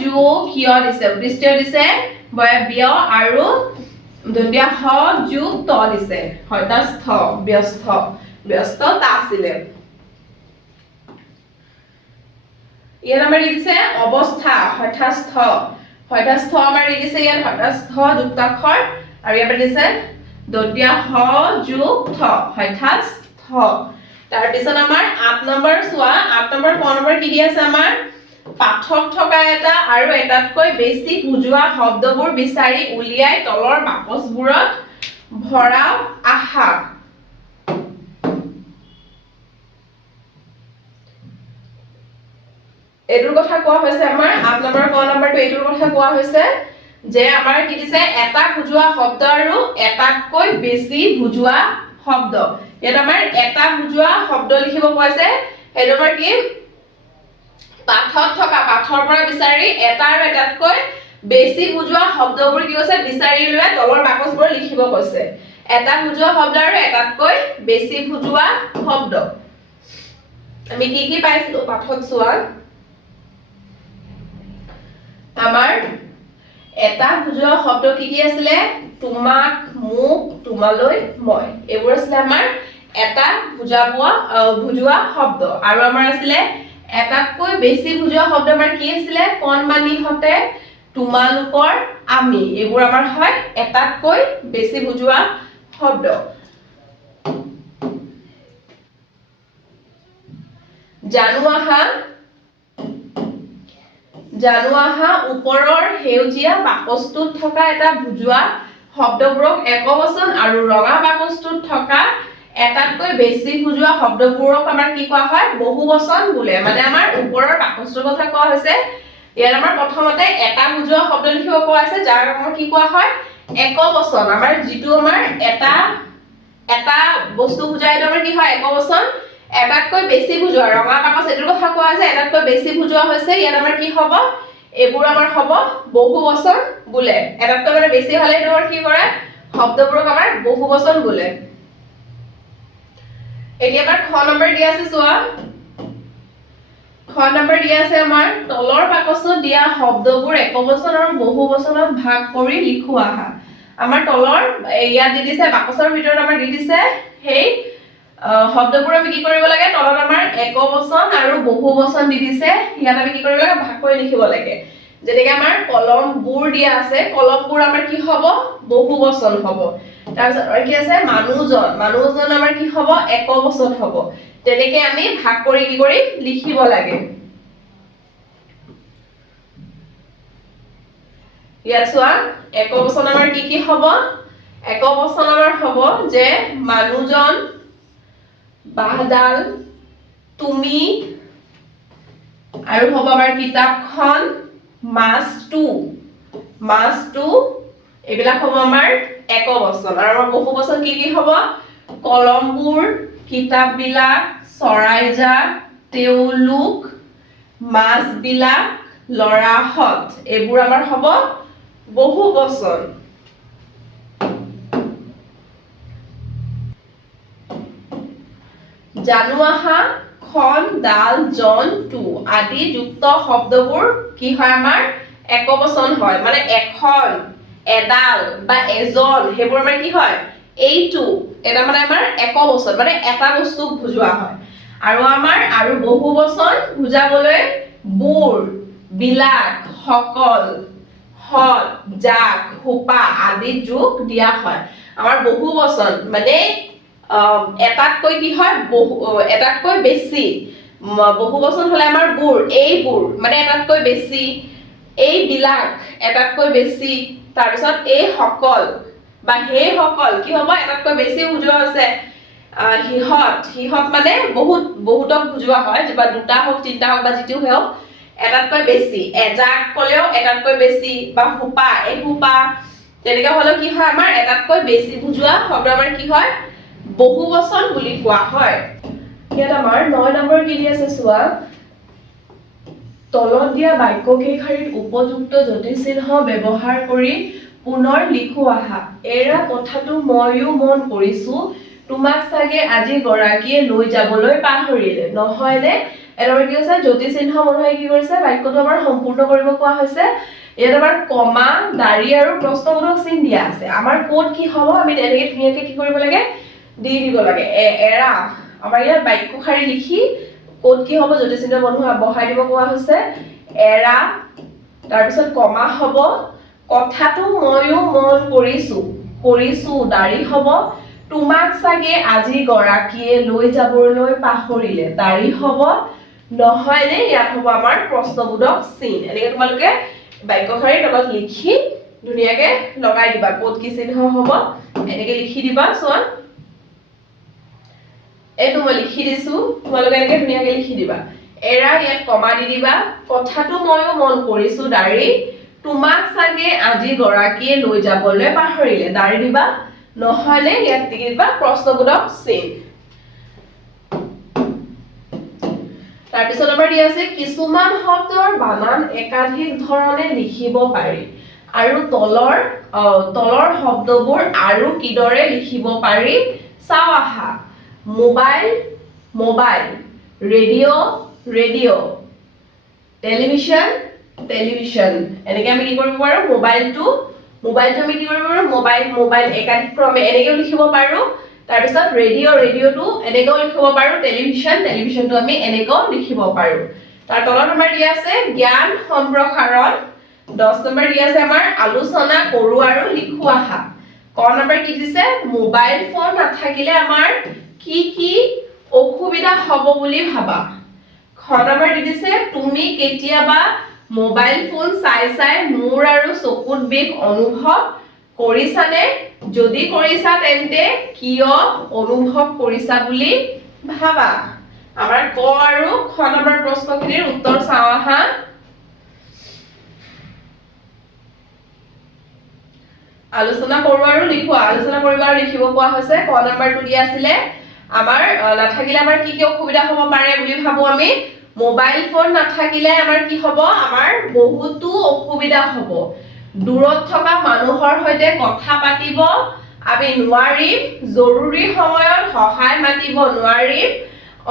যোগ কিয় দিছে, উদ্দেশ্য দিছে, ব্যয় আৰু দন্তীয়া হ যোগ ত দিছে। 6টা স্থ, ব্যস্ততা আছিলে। ইয়াত আমাৰ দি দিছে অৱস্থা, 6টা স্থ আমাৰ দি দিছে ইয়াত 6টা স্থ যুক্তাক্ষৰ আৰু ইয়াত দিছে দন্তীয়া হ যোগ ঠ, 6টা স্থ। তাৰপিছত আমাৰ 8 নম্বৰ চোৱা। 8 নম্বৰ 9 নম্বৰ কি দি আছে আমাৰ? পাঠত থকা এটা আৰু এটাতকৈ বেছি বুজোৱা শব্দবোৰ বিচাৰি উলিয়াই তলৰ বাকচবোৰত ভৰাও আহা। এইটোৰ কথা কোৱা হৈছে আমাৰ 8 নম্বৰ ক নম্বৰটো এইটোৰ কথা কোৱা হৈছে যে আমাৰ কি দিছে এটা বুজোৱা শব্দ আৰু এটাতকৈ বেছি বুজোৱা শব্দ ইয়াত আমাৰ এটা বুজোৱা শব্দ লিখিব কৈছে সেইটো আমাৰ কি পাঠত থকা পাঠৰ পৰা বিচাৰি এটা আৰু এটাতকৈ বেছি বুজোৱা শব্দবোৰ কি কৈছে বিচাৰি লৈ তলৰ বাকচবোৰ লিখিব কৈছে এটা বুজোৱা শব্দ আৰু এটাতকৈ বেছি বুজোৱা শব্দ আমি কি পাইছিলো পাঠত চোৱা আমাৰ এটা বুজোৱা শব্দ কি আছিলে তোমাক মোক তোমালৈ মই এইবোৰ আছিলে আমাৰ এটা বুজোৱা শব্দ আৰু আমাৰ আছিলে এটাতকৈ বেছি বুজোৱা শব্দ আমাৰ কি আছিলে কণমানি হতে তোমালোকৰ আমি এইবোৰ আমাৰ হয় এটাতকৈ বেছি বুজোৱা শব্দ জানো আহা ওপৰৰ সেউজীয়া বাকচটোত থকা এটা বুজোৱা শব্দবোৰক একবচন আৰু ৰঙা বাকচটোত থকা এটাতকৈ বেছি বুজোৱা শব্দবোৰক আমাৰ কি কোৱা হয় বহুবচন বোলে মানে আমাৰ ওপৰৰ বাকচটোৰ কথা কোৱা হৈছে ইয়াত আমাৰ প্ৰথমতে এটা বুজোৱা শব্দ লিখিব কোৱা আছে যাৰ আমাৰ কি কোৱা হয় একবচন আমাৰ যিটো আমাৰ এটা বস্তু বুজায় এইটো আমাৰ কি হয় একবচন এটাতকৈ বেছি বুজোৱা ৰঙা বাকচ এটোৰ কথা কোৱা আছে এটাতকৈ বেছি বুজোৱা হৈছে ইয়াত আমাৰ কি হ'ব এইবোৰ আমাৰ হ'ব বহুবচন বোলে এটাতকৈ মানে বেছি হলে এইটো আমাৰ কি কৰে শব্দবোৰক আমাৰ বহুবচন বোলে এতিয়া আমাৰ খ নম্বৰ দিয়া আছে চোৱা খ নম্বৰ দিয়া আছে আমাৰ তলৰ বাকচত দিয়া শব্দবোৰ একবচন আৰু বহুবচনত ভাগ কৰি লিখো আহা আমাৰ তলৰ ইয়াত দি দিছে বাকচৰ ভিতৰত আমাৰ দি দিছে সেই শব্দবোৰ আমি কি কৰিব লাগে তলত আমাৰ একবচন আৰু বহুবচন দি দিছে ইয়াত আমি কি কৰিব লাগে ভাগ কৰি লিখিব লাগে যেনেকৈ আমাৰ কলমবোৰ দিয়া আছে কলমবোৰ আমাৰ কি হ'ব বহুবচন হ'ব তাৰপিছত আৰু কি আছে মানুহজন আমাৰ কি হ'ব একবচন হ'ব তেনেকৈ আমি ভাগ কৰি কি কৰি লিখিব লাগে ইয়াত চোৱা একবচন আমাৰ কি হ'ব একবচন আমাৰ হ'ব যে মানুহজন বাহডাল তুমি আৰু হ'ব আমাৰ কিতাপখন মাছটো এইবিলাক হ'ব আমাৰ একবচন আৰু আমাৰ বহুবচন কি হ'ব কলমবোৰ কিতাপবিলাক চৰাইজাক তেওঁলোক মাছবিলাক লৰাহত এইবোৰ আমাৰ হ'ব বহুবচন জানো আহা খন ডাল জন টু আদি যুক্ত শব্দবোৰ কি হয় আমাৰ একবচন হয় মানে এখন এডাল বা এজন সেইবোৰ আমাৰ কি হয় এইটো এটা মানে আমাৰ একবচন মানে এটা বস্তুক বুজোৱা হয় আৰু আমাৰ আৰু বহুবচন বুজাবলৈ বোৰ বিলাক সকল হত জাক হোপা আদি যোগ দিয়া হয় আমাৰ বহুবচন মানে এটাতকৈ কি হয় এটাতকৈ বেছি বহুবচন হলে আমাৰ এইবোৰ মানে এটাতকৈ বেছি এইবিলাক এটাতকৈ বেছি তাৰপিছত এই সকল বা সেই সকল কি হ'ব এটাতকৈ বেছি বুজোৱা হৈছে সিহঁত মানে বহুতক বুজোৱা হয় বা দুটা হওক তিনিটা হওক বা যিটো হওক এটাতকৈ বেছি এজাক কলেও এটাতকৈ বেছি বা হোপা এসোপা তেনেকৈ হলেও কি হয় আমাৰ এটাতকৈ বেছি বুজোৱা শব্দ আমাৰ কি হয় বহুবচন বুলি কোৱা হয় ইয়াত আমাৰ 9 নম্বৰ কি দি আছে চোৱা তলত দিয়া বাক্যকেইখাৰীত উপযুক্ত জ্যোতিচিহ্ন ব্যৱহাৰ কৰি পুনৰ লিখো আহা এৰা কথাটো ময়ো মন কৰিছো তোমাক চাগে আজি গৰাকীয়ে লৈ যাবলৈ পাহৰিলে নহয়নে এবাৰ কি হৈছে জ্যোতিচিহ্ন মনোহাই কি কৰিছে বাক্যটো আমাৰ সম্পূৰ্ণ কৰিব কোৱা হৈছে ইয়াত আমাৰ কমা দাঢ়ি আৰু প্ৰশ্নবোধক চিন দিয়া আছে আমাৰ কোড কি হ'ব আমি এনেকৈ ধুনীয়াকৈ কি কৰিব লাগে দি দিব লাগে এৰা আমাৰ ইয়াত বাক্যশাৰী লিখি কোড কি হ'ব জ্যোতিচিহ্ন মনোহাই বহাই দিব কোৱা হৈছে এৰা তাৰপিছত কমা হ'ব কথাটো ময়ো মন কৰিছো দাঢ়ি হ'ব তোমাক চাগে আজি গৰাকীয়ে লৈ যাবলৈ পাহৰিলে দাঢ়ি হ'ব নহয়নে ইয়াত হ'ব আমাৰ প্ৰশ্নবোধক চিন এনেকৈ তোমালোকে বাক্যশাৰীৰ তলত লিখি ধুনীয়াকৈ লগাই দিবা ক'ত কি চিহ্ন হ'ব এনেকৈ লিখি দিবা চোৱা এইটো মই লিখি দিছো তোমালোকে এনেকৈ ধুনীয়াকৈ লিখি দিবা এৰা ইয়াত কমা দি দিবা কথাটো ময়ো মন কৰিছো দাৰি তোমাক চাগে আজি গৰাকীয়ে লৈ যাবলৈ পাহৰিলে দাৰি দিবা নহলে ইয়াত দি দিবা প্ৰশ্নবোধক চিন তাৰপিছত আমাৰ দি আছে কিছুমান শব্দৰ বানান একাধিক ধৰণে লিখিব পাৰি আৰু তলৰ শব্দবোৰ আৰু কিদৰে লিখিব পাৰি চাও আহা mobile mobile radio television television এনেকৈ আমি কি কৰিব পাৰোঁ মোবাইলটো আমি কি কৰিব পাৰোঁ মোবাইল একাধিক ক্ৰমে এনেকৈও লিখিব পাৰোঁ তাৰপিছত ৰেডিঅ'টো এনেকৈও লিখিব পাৰোঁ টেলিভিছনটো আমি এনেকৈও লিখিব পাৰোঁ তাৰ তলত আমাৰ দিয়া আছে জ্ঞান সম্প্ৰসাৰণ 10 নম্বৰ দিয়া আছে আমাৰ আলোচনা কৰোঁ আৰু লিখো আহা ক নম্বৰ কি দিছে মোবাইল ফোন নাথাকিলে আমাৰ কি অসুবিধা হ'ব বুলি ভাবা খ নম্বৰ দি দিছে তুমি কেতিয়াবা মোবাইল ফোন চাই মূৰ আৰু চকুত বিষ অনুভৱ কৰিছানে যদি কৰিছা তেন্তে কিয় অনুভৱ কৰিছা বুলি ভাবা আমাৰ ক আৰু খ নম্বৰ প্ৰশ্নখিনিৰ উত্তৰ চাওঁ আহা আলোচনা কৰোঁ আৰু লিখিব কোৱা হৈছে ক নম্বৰটো দিয়া আছিলে আমাৰ নাথাকিলে আমাৰ কি অসুবিধা হ'ব পাৰে বুলি ভাবো আমি মোবাইল ফোন নাথাকিলে আমাৰ কি হ'ব আমাৰ বহুতো অসুবিধা হ'ব দূৰত থকা মানুহৰ সৈতে কথা পাতিব আমি নোৱাৰিম জৰুৰী সময়ত সহায় মাতিব নোৱাৰিম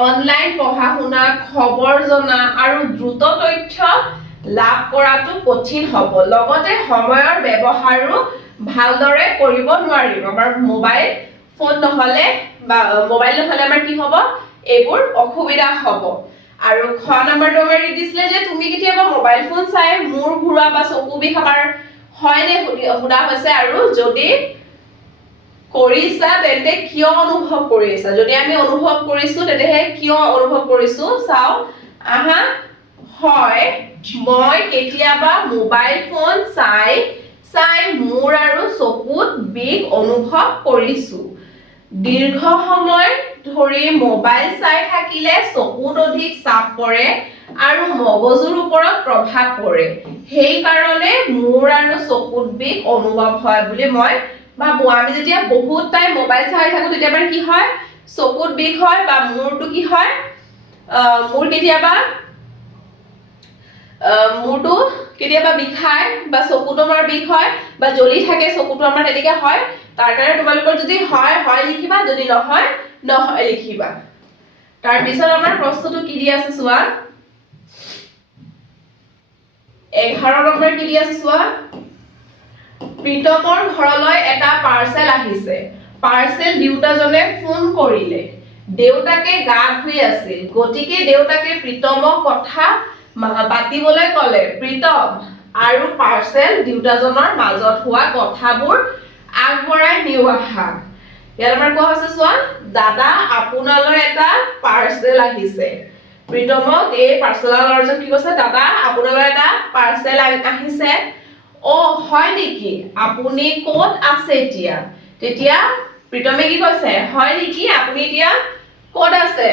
অনলাইন পঢ়া শুনা খবৰ জনা আৰু দ্ৰুত তথ্য লাভ কৰাটো কঠিন হ'ব লগতে সময়ৰ ব্যৱহাৰো ভালদৰে কৰিব নোৱাৰিম আমাৰ মোবাইল নহলে আমাৰ কি হ'ব এইবোৰ অসুবিধা হ'ব আৰু খ নম্বৰটো আমাৰ দিছিলে যে তুমি কেতিয়াবা মোবাইল ফোন চাই মূৰ ঘূৰা বা চকু বিষ আমাৰ হয়নে সুধা হৈছে আৰু যদি কৰিছা তেন্তে কিয় অনুভৱ কৰিছা যদি আমি অনুভৱ কৰিছো তেতিয়াহে কিয় অনুভৱ কৰিছো চাও আহা হয় মই কেতিয়াবা মোবাইল ফোন চাই মূৰ আৰু চকুত বিষ অনুভৱ কৰিছো দীৰ্ঘ সময় ধৰি মোবাইল চাই থাকিলে চকুত অধিক চাপ পৰে আৰু মগজুৰ ওপৰত প্ৰভাৱ পৰে সেই কাৰণে মূৰ আৰু চকুত বিষ অনুভৱ হয় বুলি মই ভাবো আমি যেতিয়া বহুত টাইম মোবাইল চাই থাকো তেতিয়া মানে কি হয় চকুত বিষ হয় বা মূৰটো কি হয় মূৰ কেতিয়াবা বিষায় বা চকুটো আমাৰ বিষ হয় বা জ্বলি থাকে চকুটো আমাৰ তেনেকৈ হয় তাৰ কাৰণে তোমালোকৰ যদি হয় লিখিবা যদি নহয় লিখিবা তাৰ পিছত আমাৰ প্ৰশ্নটো কি দি আছে চোৱা 11 নম্বৰ কি দি আছে চোৱা প্ৰীতমৰ ঘৰলৈ এটা পাৰ্চেল আহিছে পাৰ্চেল দিওঁতাজনে ফোন কৰিলে দেউতাকে গা ধুই আছিল গতিকে দেউতাকে প্ৰীতমক কথা পাতিবলৈ ক'লে প্ৰীতম আৰু পাৰ্চেল দিওঁতাজনৰ মাজত হোৱা কথাবোৰ আগবঢ়াই নিও আহা ইয়াত আমাৰ কোৱা হৈছে চোৱা দাদা আপোনালৈ এটা পাৰ্চেল আহিছে প্ৰীতমক এই পাৰ্চেলাৰজন কি কৈছে দাদা আপোনালৈ এটা পাৰ্চেল আহিছে হয় নেকি আপুনি ক'ত আছে এতিয়া তেতিয়া প্ৰীতমে কি কৈছে হয় নেকি আপুনি এতিয়া ক'ত আছে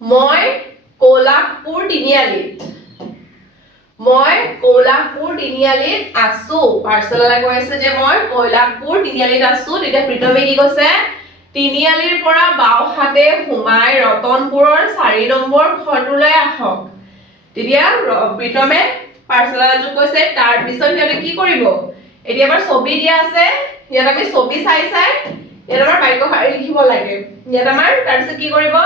মই কৌলাশপুৰ তিনিআলিত আছো পাৰ্চেলাৰে কৈ আছে যে মই কৌলাশপুৰ তিনিআলিত আছো তেতিয়া প্ৰীতমে কি কৈছে তিনিআলিৰ পৰা বাওঁহাতে সোমাই ৰতনপুৰৰ 4 নম্বৰ ঘৰটোলৈ আহক তেতিয়া প্ৰীতমে পাৰ্চেলাৰটোক কৈছে তাৰ পিছত সিহঁতে কি কৰিব এতিয়া আমাৰ ছবি দিয়া আছে ইয়াত আমি ছবি চাই ইয়াত আমাৰ বাক্য শাৰী লিখিব লাগে ইয়াত আমাৰ তাৰপিছত কি কৰিব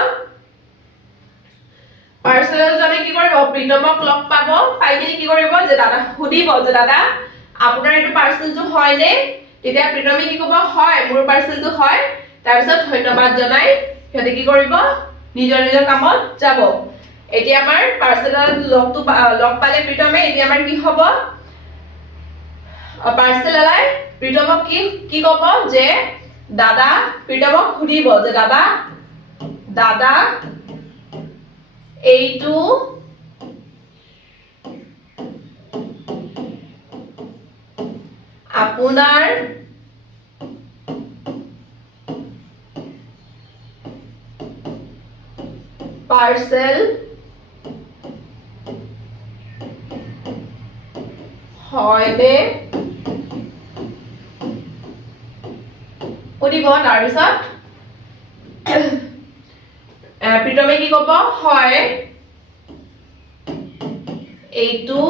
পাৰ্চেলাৰজনে কি কৰিব প্ৰীতমক লগ পাব পাই কিনে কি কৰিব যে দাদা সুধিব যে দাদা আপোনাৰ এইটো পাৰ্চেলটো হয়নে তেতিয়া প্ৰীতমে কি ক'ব হয় মোৰ পাৰ্চেলটো হয় তাৰপিছত ধন্যবাদ জনাই সিহঁতে কি কৰিব নিজৰ কামত যাব এতিয়া আমাৰ পাৰ্চেলাৰ লগ পালে প্ৰীতমে এতিয়া আমাৰ কি হ'ব পাৰ্চেলাৰে প্ৰীতমক কি ক'ব যে দাদা প্ৰীতমক সুধিব যে দাদা এইটো আপোনাৰ পাৰ্চেল হয়নে সুধিব তাৰপিছত প্ৰীতমে কি ক'ব হয় এইটো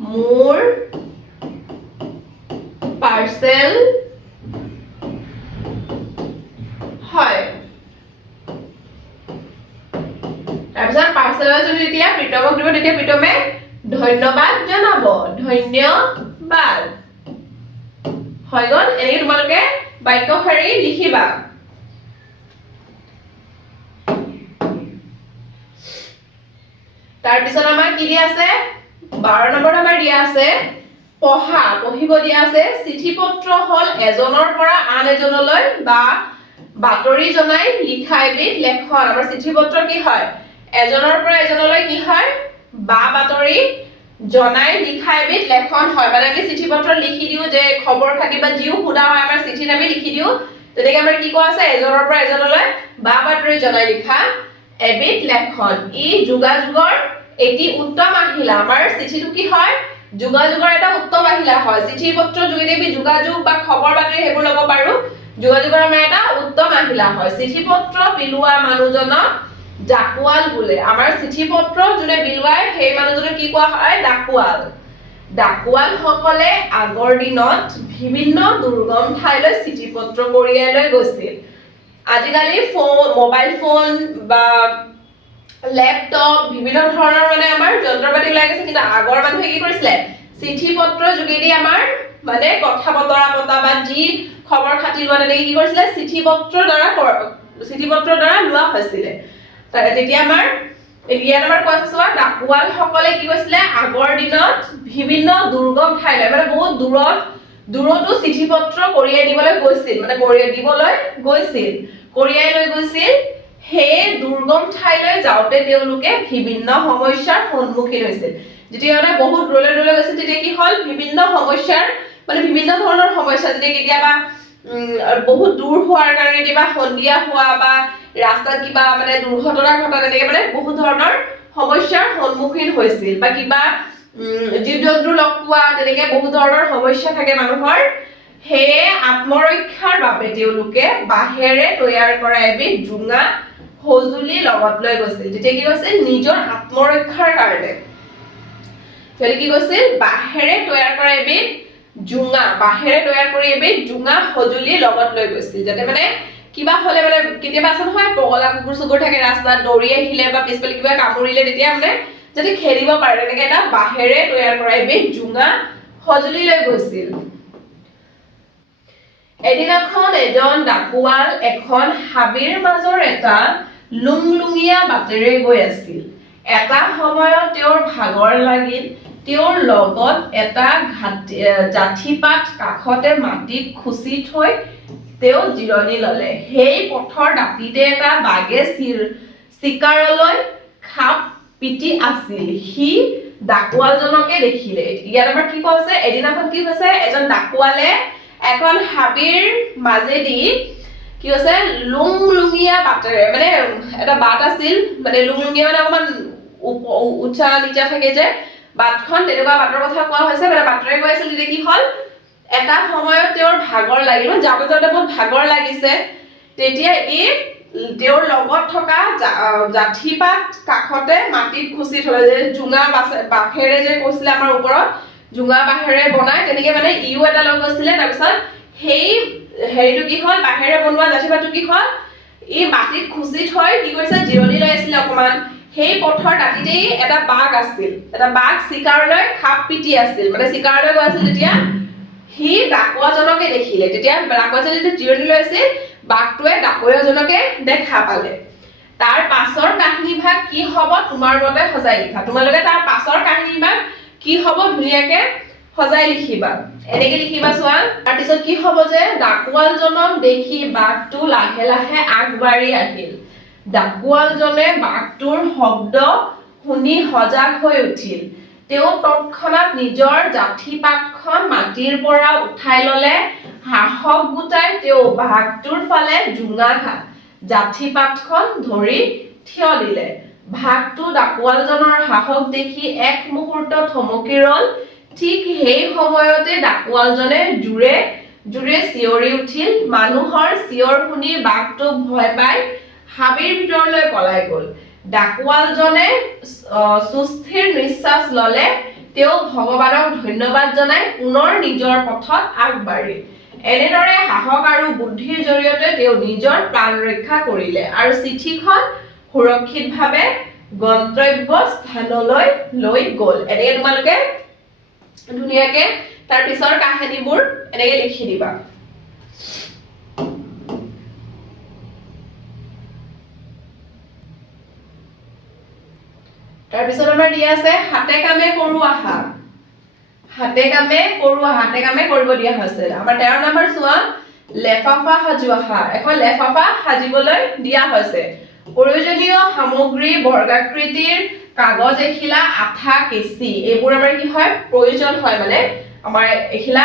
মোৰ পাৰ্চেল হয় তাৰপিছত পাৰ্চেলৰ যদি এতিয়া প্ৰীতমক দিব তেতিয়া প্ৰীতমে ধন্যবাদ জনাব ধন্যবাদ হৈ গ'ল এনেকৈ তোমালোকে বাক্য শাৰী লিখিবা তাৰপিছত আমাৰ কি দিয়া আছে 12 নম্বৰত আমাৰ দিয়া আছে পঢ়িব দিয়া আছে চিঠি পত্ৰ হল এজনৰ পৰা আন এজনলৈ বা বাতৰি জনাই লিখা এবিধ লেখন আমাৰ চিঠি পত্ৰ কি হয় এজনৰ পৰা এজনলৈ কি হয় বা বাতৰি জনাই লিখা এবিধ লেখন হয় মানে আমি চিঠি পত্ৰ লিখি দিও যে খবৰ খাতি বা জিও খুদা হয় আমাৰ চিঠিত আমি লিখি দিও তেনেকৈ আমাৰ কি কোৱা আছে এজনৰ পৰা এজনলৈ বা বাতৰি জনাই লিখা এবিধ লেখন ই যোগাযোগৰ এটি উত্তম আহিলা আমাৰ চিঠিটো কি হয় যোগাযোগৰ এটা উত্তম আহিলা হয় চিঠি পত্ৰ যোগেদি আমি যোগাযোগ বা খবৰ বাতৰি হেবোৰ ল'ব পাৰো যোগাযোগৰ আমাৰ এটা উত্তম আহিলা হয় চিঠি পত্ৰ বিলোৱা মানুহজনক ডাকুৱাল বোলে আমাৰ চিঠি পত্ৰ যোনে বিলোৱাই সেই মানুহজনক কি কোৱা হয় ডাকুৱাল ডাকুৱাল সকলে আগৰ দিনত বিভিন্ন দুৰ্গম ঠাইলৈ চিঠি পত্ৰ কঢ়িয়াই লৈ গৈছিল আজিকালি মোবাইল ফোন বা ল্যাপটপ বিভিন্ন ধৰণৰ মানে আমাৰ যন্ত্ৰপাতি ওলাই গৈছে কিন্তু আগৰ মানুহে কি কৰিছিলে চিঠি পত্ৰ যোগেদি আমাৰ মানে কথা বতৰা পতা বা যি খবৰ খাতি লোৱা তেনেকৈ কি কৰিছিলে চিঠি পত্ৰৰ দ্বাৰা লোৱা হৈছিলে তেতিয়া আমাৰ ইয়াত আমাৰ কোৱা ডাকুৱাল সকলে কি কৈছিলে আগৰ দিনত বিভিন্ন দুৰ্গম ঠাইলৈ মানে বহুত দূৰতো চিঠি পত্ৰ কঢ়িয়াই দিবলৈ গৈছিল মানে কঢ়িয়াই লৈ গৈছিল সেই দুৰ্গম ঠাইলৈ যাওঁতে তেওঁলোকে বিভিন্ন সমস্যাৰ সন্মুখীন হৈছিল যেতিয়া বহুত দূৰলৈ গৈছিল তেতিয়া কি হ'ল বিভিন্ন সমস্যাৰ মানে বিভিন্ন ধৰণৰ সমস্যা যেতিয়া কেতিয়াবা বহুত দূৰ হোৱাৰ কাৰণে কিবা সন্ধিয়া হোৱা বা ৰাস্তাত কিবা মানে দুৰ্ঘটনা ঘটা তেনেকৈ মানে বহুত ধৰণৰ সমস্যাৰ সন্মুখীন হৈছিল বা কিবা জীৱ জন্তু লগ পোৱা তেনেকৈ বহুত ধৰণৰ সমস্যা থাকে মানুহৰ সেয়ে আত্মৰক্ষাৰ বাবে তেওঁলোকে বাঁহেৰে তৈয়াৰ কৰা এবিধ জোঙা সঁজুলি লগত লৈ গৈছিল তেতিয়া কি কৈছিল নিজৰ আত্মৰক্ষাৰ কাৰণে তেওঁলোকে কি কৈছিল বাঁহেৰে তৈয়াৰ কৰা এবিধ জোঙা সঁজুলি লগত লৈ গৈছিল যাতে মানে কিবা হলে মানে কেতিয়াবা আছে নহয় পগলা কুকুৰ থাকে ৰাস্তাত দৌৰি আহিলে বা পিছফালে কিবা কামুৰিলে তেতিয়া মানে যদি খেলিব পাৰে তেনেকৈ এটা বাঁহেৰে তৈয়াৰ কৰা এবিধ জোঙা সঁজুলি লৈ গৈছিল এদিনাখন এজন ডাকুৱাল এখন হাবিৰ মাজৰ এটা লুংলুঙীয়া বাটেৰে গৈ আছিল এটা সময়ত তেওঁৰ ভাগৰ লাগিল তেওঁৰ লগত এটা জাঠিপাত কাষতে মাটিত খুচি থৈ তেওঁ জিৰণি ললে সেই পথৰ দাঁতিতে এটা বাঘে চিকাৰলৈ খাপ পিটি আছিল সি ডাকুৱালজনকে দেখিলে ইয়াত আমাৰ কি কৈছে এদিনাখন কি হৈছে এজন ডাকুৱালে এখন হাবিৰ মাজেদি কি হৈছে লুংলুঙীয়া বাটেৰে মানে এটা বাট আছিল মানে লুংলুঙীয়া মানে অকমান উচ্চা নিচা থাকে যে বাটখন তেনেকুৱা বাটৰ কথা কোৱা হৈছে মানে বাটেৰে গৈ আছিল তেতিয়া কি হ'ল এটা সময়ত তেওঁৰ ভাগৰ লাগিল যাওঁতে বহুত ভাগৰ লাগিছে তেতিয়া তেওঁৰ লগত থকা জাঠিপাত কাষতে মাটিত খুচি থলে যে জোঙা বাঁহেৰে যে কৈছিলে আমাৰ ওপৰত জোঙা বাঁহেৰে বনাই তেনেকৈ মানে ইও এটা লৈ গৈছিলে তাৰপিছত সেই হেৰিটো কি হ'ল বাঁহেৰে বনোৱা জাঠিপাতটো কি হ'ল মাটিত খুচি থৈ কি কৰিছে জিৰণি লৈ আছিলে অকমান সেই পথৰ দাঁতিতেই এটা বাঘ আছিল এটা বাঘ চিকাৰলৈ খাপ পিটি আছিল মানে চিকাৰলৈ গৈ আছিল তেতিয়া সি ডাকুৱাজনকে দেখিলে তেতিয়া ডাকুৱাজনে যেতিয়া জিৰণি লৈ আছিল বাঘটোৱে ডাকুৱাজনকে দেখা পালে তাৰ পাছৰ কাহিনী ভাগ কি হ'ব তোমাৰ মতে সজাই লিখা তোমালোকে তাৰ পাছৰ কাহিনী ভাগ কি হ'ব ধুনীয়াকে সজাই লিখিবা এনেকৈ লিখিবা চোৱা তাৰপিছত কি হ'ব যে ডাকুৱালজনক দেখি বাঘটো লাহে লাহে আগবাঢ়ি আহিল ডাকুৱালজনে বাঘটোৰ শব্দ শুনি সজাগ হৈ উঠিল তেওঁ তৎক্ষণাত নিজৰ জাঠিপাতখন মাটিৰ পৰা উঠাই ললে সাহস গোটাই তেওঁ বাঘটোৰ ফালে জাঠি পাতখন ধৰি থিয় দিলে ভাগটো ডাকুৱালজনৰ সাহস দেখি এক মুহূৰ্ত থমকি ৰল ঠিক সেই সময়তে ডাকুৱালজনে জোৰে জোৰে চিঞৰি উঠিল মানুহৰ চিঞৰ শুনি বাঘটো ভয় পাই হাবিৰ ভিতৰলৈ পলাই গল ডাকুৱালজনে সুস্থিৰ নিশ্বাস ললে তেওঁ ভগৱানক ধন্যবাদ জনাই পুনৰ নিজৰ পথত আগবাঢ়িল এনেদৰে সাহস আৰু বুদ্ধিৰ জৰিয়তে তেওঁ নিজৰ প্ৰাণ ৰক্ষা কৰিলে আৰু চিঠিখন সুৰক্ষিতভাৱে গন্তব্য স্থানলৈ লৈ গল এনেকে তোমালোকে ধুনীয়াকে তাৰ পিছৰ কাহিনীবোৰ এনেকে লিখি দিবা তাৰ পিছত আমাৰ দিয়া আছে হাতে কামে কৰো আহা হাতে কামে কৰিব দিয়া হৈছে আমাৰ 13 নম্বৰ চোৱা লেফাফা সাজু আহা এখন লেফাফা সাজিবলৈ দিয়া হৈছে প্ৰয়োজনীয় সামগ্ৰী বৰ্গাকৃতিৰ কাগজ এখিলা আঠা কেঁচি এইবোৰ আমাৰ কি হয় প্ৰয়োজন হয় মানে আমাৰ এখিলা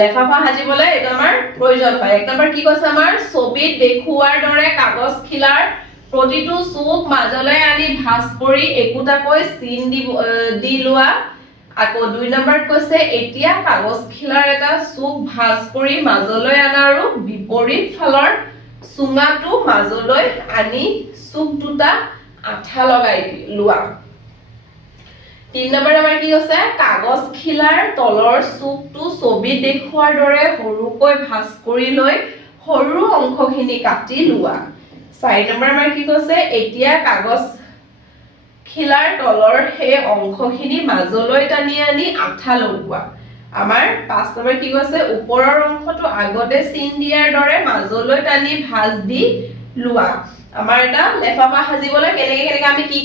লেফাফা সাজিবলৈ এটা আমাৰ প্ৰয়োজন হয় এক নম্বৰ কি কৈছে আমাৰ ছবিত দেখুৱাৰ দৰে কাগজ খিলাৰ প্ৰতিটো চুক মাজলৈ আনি ভাঁজ কৰি একোটাকৈ চিন দি লোৱা আকৌ 2 নম্বৰত কৈছে এতিয়া কাগজ খিলাৰ এটা চুক ভাঁজ কৰি মাজলৈ আনা আৰু বিপৰীত ফালৰ চুঙাটো মাজলৈ আনি চুক দুটা আঠা লগাই লোৱা 3 নম্বৰ আমাৰ কি কৈছে কাগজ খিলাৰ তলৰ চুকটো ছবিত দেখুৱাৰ দৰে সৰুকৈ ভাঁজ কৰি লৈ সৰু অংশখিনি কাটি লোৱা 4 নম্বৰ আমাৰ কি কৈছে এতিয়া কাগজ খিলাৰ তলৰ সেই অংশখিনি মাজলৈ টানি আনি আঠা লগোৱা আমাৰ 5 নম্বৰ কি কৈছে ওপৰৰ অংশটো আগতে চিন দিয়াৰ দৰে মাজলৈ টানি ভাঁজ দি লোৱা আমাৰ এটা লেফাফা সাজিবলৈ কেনেকে আমি কি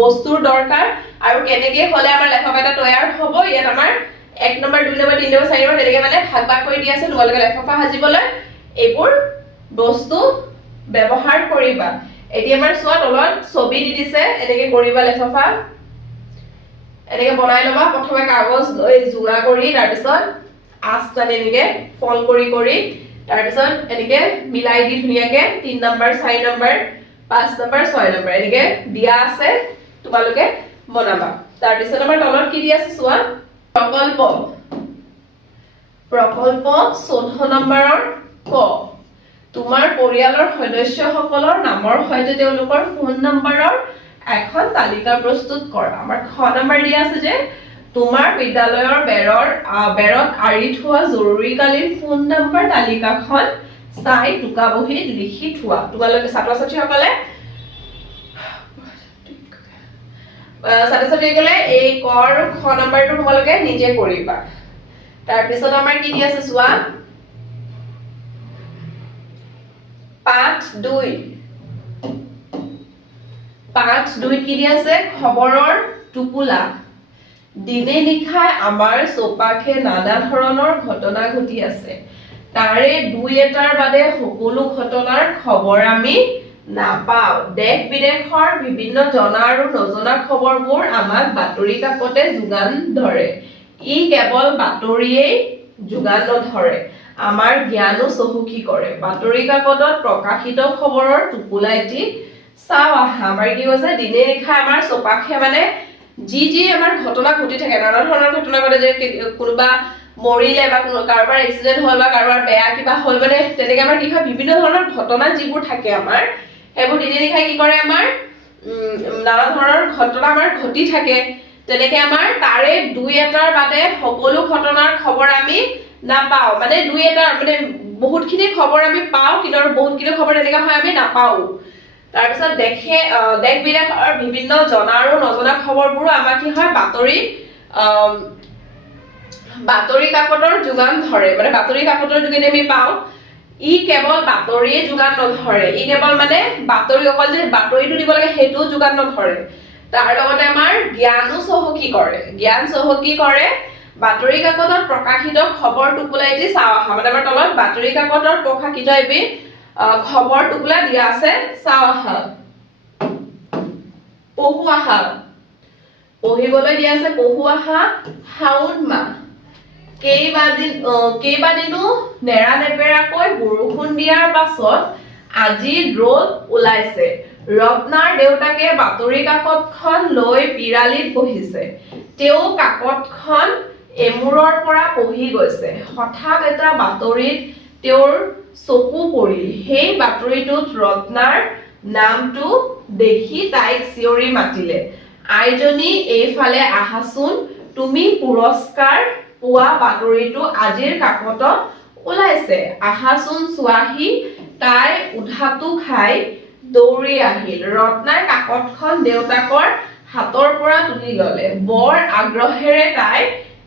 বস্তুৰ দৰকাৰ আৰু কেনেকে হলে আমাৰ লেফাফা এটা তৈয়াৰ হ'ব ইয়াত আমাৰ 1 নম্বৰ 2 নম্বৰ 3 নম্বৰ 4 নম্বৰ তেনেকে মানে ভাগ ভাগ কৰি দিয়া আছে তোমালোকে লেফাফা সাজিবলৈ এইবোৰ বস্তু ব্যৱহাৰ কৰিবা এতিয়া আমাৰ চোৱা তলত ছবি দি দিছে এনেকে কৰিবা লেফাফা এনেকে বনাই লবা প্ৰথমে কাগজ লৈ জোৰা কৰি তাৰ পিছত আঁচ টানি এনেকে ফল কৰি তাৰ পিছত এনেকে মিলাই দি ধুনিয়াকে 3 নম্বৰ 4 নম্বৰ 5 নম্বৰ 6 নম্বৰ এনেকে দিয়া আছে তোমালোকে বনাবা তাৰ পিছত আমাৰ তলত কি দি আছে চোৱা প্ৰকল্প 14 নম্বৰৰ ক তোমাৰ পৰিয়ালৰ সদস্যসকলৰ নামৰ সৈতে তেওঁলোকৰ ফোন নম্বৰৰ এখন তালিকা প্ৰস্তুত কৰ আমাৰ খ নম্বৰ দিয়া আছে যে তোমাৰ বিদ্যালয়ৰ বেৰত আঁৰি থোৱা জৰুৰীকালীন ফোন নম্বৰ তালিকাখন চাই টুকা বহীত লিখি থোৱা তোমালোকে ছাত্ৰ-ছাত্ৰীসকলে এই কৰ খ নম্বৰটো তোমালোকে নিজে কৰিবা তাৰ পিছত আমাৰ কি দি আছে চোৱা পাঠ 2 কি দি আছে খবৰৰ টোপোলা দিনে নিশাই আমাৰ চৌপাশে নানা ধৰণৰ ঘটনা ঘটি আছে তাৰে দুই এটাৰ বাদে সকলো ঘটনাৰ খবৰ আমি নাপাও দেশ বিদেশৰ বিভিন্ন জনা আৰু নজনা খবৰবোৰ আমাক বাতৰি কাকতে যোগান ধৰে ই কেৱল বাতৰিয়েই যোগান নধৰে আমাৰ জ্ঞানো চহকী কৰে বাতৰি কাকতত প্ৰকাশিত খবৰৰ টোপোলা এটি চাও আহা আমাৰ কি হৈছে দিনে নিশাই আমাৰ চৌপাশে মানে যি আমাৰ ঘটনা ঘটি থাকে নানা ধৰণৰ ঘটনা ঘটে যে কোনোবা মৰিলে বা কাৰোবাৰ এক্সিডেন্ট হ'ল বা কাৰোবাৰ বেয়া কিবা হ'ল মানে তেনেকে আমাৰ কি হয় বিভিন্ন ধৰণৰ ঘটনা যিবোৰ থাকে আমাৰ সেইবোৰ দিনে নিশাই কি কৰে আমাৰ নানা ধৰণৰ ঘটনা আমাৰ ঘটি থাকে তেনেকে আমাৰ তাৰে দুই এটাৰ বাদে সকলো ঘটনাৰ খবৰ আমি নাপাও মানে দুই এটাৰ মানে বহুতখিনি খবৰ আমি পাও কিন্তু বহুতখিনি খবৰ তেনেকা হয় আমি নাপাও তাৰ পিছত দেশ বিদেশৰ বিভিন্ন জনা আৰু নজনা খবৰবোৰ আমাক কি হয় বাতৰি কাকতৰ যোগান ধৰে মানে বাতৰি কাকতৰ যোগেদি আমি পাওঁ ই কেৱল বাতৰিয়ে যোগান নধৰে ই কেৱল মানে বাতৰি অকল যে বাতৰিটো দিব লাগে সেইটো যোগান নধৰে তাৰ লগতে আমাৰ জ্ঞান চহকী কৰে বাতৰি কাকতত প্ৰকাশিত খবৰ টোপোলা এটি চাও আহা মানে আমাৰ তলত বাতৰি কাকতত প্ৰকাশিত এবিধ খবৰ টোপোলা দিয়া আছে চাও আহা পঢ়ু আহা পঢ়িবলৈ দিয়া আছে পঢ়ু আহা শাওণ মাহ কেইবাদিনো নেৰা নেপেৰাকৈ বৰষুণ দিয়াৰ পাছত আজি ৰ'দ ওলাইছে ৰত্নাৰ দেউতাকে বাতৰি কাকতখন লৈ পিৰালিত বহিছে তেওঁ কাকতখন এমূৰৰ পৰা পঢ়ি গৈছে হঠাৎ এটা বাতৰিত তেওঁৰ চকু পৰিল সেই বাতৰিটোত ৰত্নাৰ নামটো দেখি তাইক চিঞৰি মাতিলে আইজনী এইফালে আহাচোন তুমি পুৰস্কাৰ পোৱা বাতৰিটো আজিৰ কাকতত ওলাইছে আহাচোন চোৱাহি তাই উধাটো খাই দৌৰি আহিল ৰত্নাই কাকতখন দেউতাকৰ হাতৰ পৰা তুলি ল'লে বৰ আগ্ৰহেৰে তাই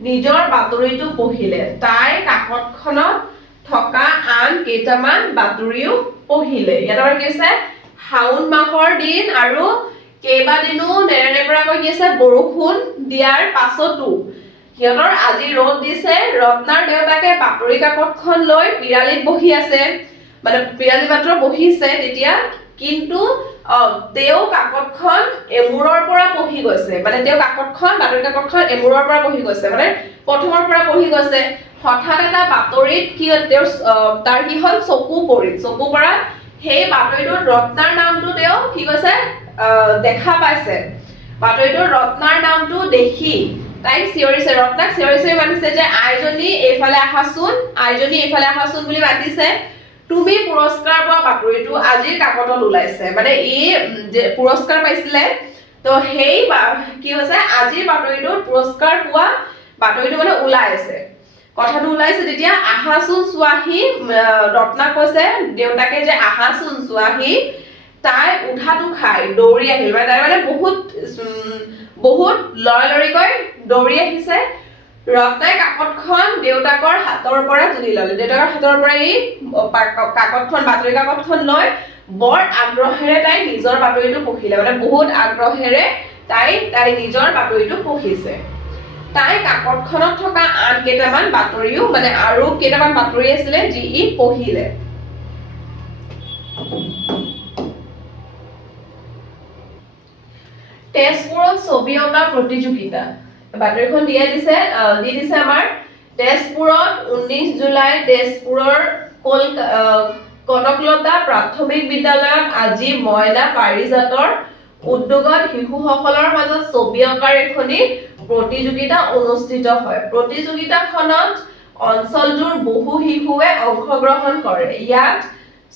নিজৰ বাতৰিটো পঢ়িলে তাই কাকতখনত থকা আন কেইটামান বাতৰিও পঢ়িলে ইয়াত আমাৰ কি আছে শাওণ মাহৰ দিন আৰু কেইবাদিনো নেৰানেপেৰাকৈ কি আছে বৰষুণ দিয়াৰ পাছতো সিহঁতৰ আজি ৰ'দ দিছে ৰত্নাৰ দেউতাকে বাতৰি কাকতখন লৈ পিৰালিত বহি আছে মানে পিৰালি মাত্ৰ বহিছে তেতিয়া কিন্তু তেওঁ কাকতখন এমূৰৰ পৰা পঢ়ি গৈছে মানে তেওঁ কাকতখন বাতৰি কাকতখন এমূৰৰ পৰা পঢ়ি গৈছে মানে প্ৰথমৰ পৰা পঢ়ি গৈছে হঠাৎ এটা বাতৰিত কি তেওঁৰ তাৰ কি হ'ল চকু পৰিল চকু পৰা সেই বাতৰিটোত ৰত্নাৰ নামটো তেওঁ কি কৈছে দেখা পাইছে বাতৰিটোত ৰত্নাৰ নামটো দেখি তাইক চিঞৰিছে ৰত্নাক চিঞৰি মাতিছে যে আইজনী এইফালে আহাচোন বুলি মাতিছে তুমি পুৰস্কাৰ পোৱা বাতৰিটো আজিৰ কাকতত ওলাইছে মানে ই যে পুৰস্কাৰ পাইছিলে তো সেই কি হৈছে আজিৰ বাতৰিটোত পুৰস্কাৰ পোৱা বাতৰিটো মানে ওলাইছে কথাটো ওলাইছে তেতিয়া আহাচোন চোৱাহি ৰত্নাক কৈছে দেউতাকে যে আহাচোন চোৱাহি তাই উঠাটো খাই দৌৰি আহিল মানে তাই মানে বহুত লৰালৰিকৈ দৌৰি আহিছে ৰত্নাই কাকতখন দেউতাকৰ হাতৰ পৰা তুলি ল'লে দেউতাকৰ হাতৰ পৰা এই কাকতখন বাতৰি কাকতখন লৈ বৰ আগ্ৰহেৰে তাই নিজৰ বাতৰিটো পঢ়িলে মানে বহুত আগ্ৰহেৰে তাই নিজৰ বাতৰিটো পঢ়িছে তাই কাকতখনত থকা আন কেইটামান বাতৰিও মানে আৰু কেইটামান বাতৰি আছিলে যি ই পঢ়িলে তেজপুৰত ছবি অঁকা প্ৰতিযোগিতা বাতৰিখন দি দিছে আমাৰ তেজপুৰত 19 জুলাই তেজপুৰৰ কনকলতা প্ৰাথমিক বিদ্যালয়ত আজি মইনা পাৰিজাতৰ উদ্যোগত শিশুসকলৰ মাজত ছবি অঁকাৰ এখনি প্ৰতিযোগিতা অনুষ্ঠিত হয় প্ৰতিযোগিতাখনত অঞ্চলটোৰ বহু শিশুৱে অংশগ্ৰহণ কৰে ইয়াত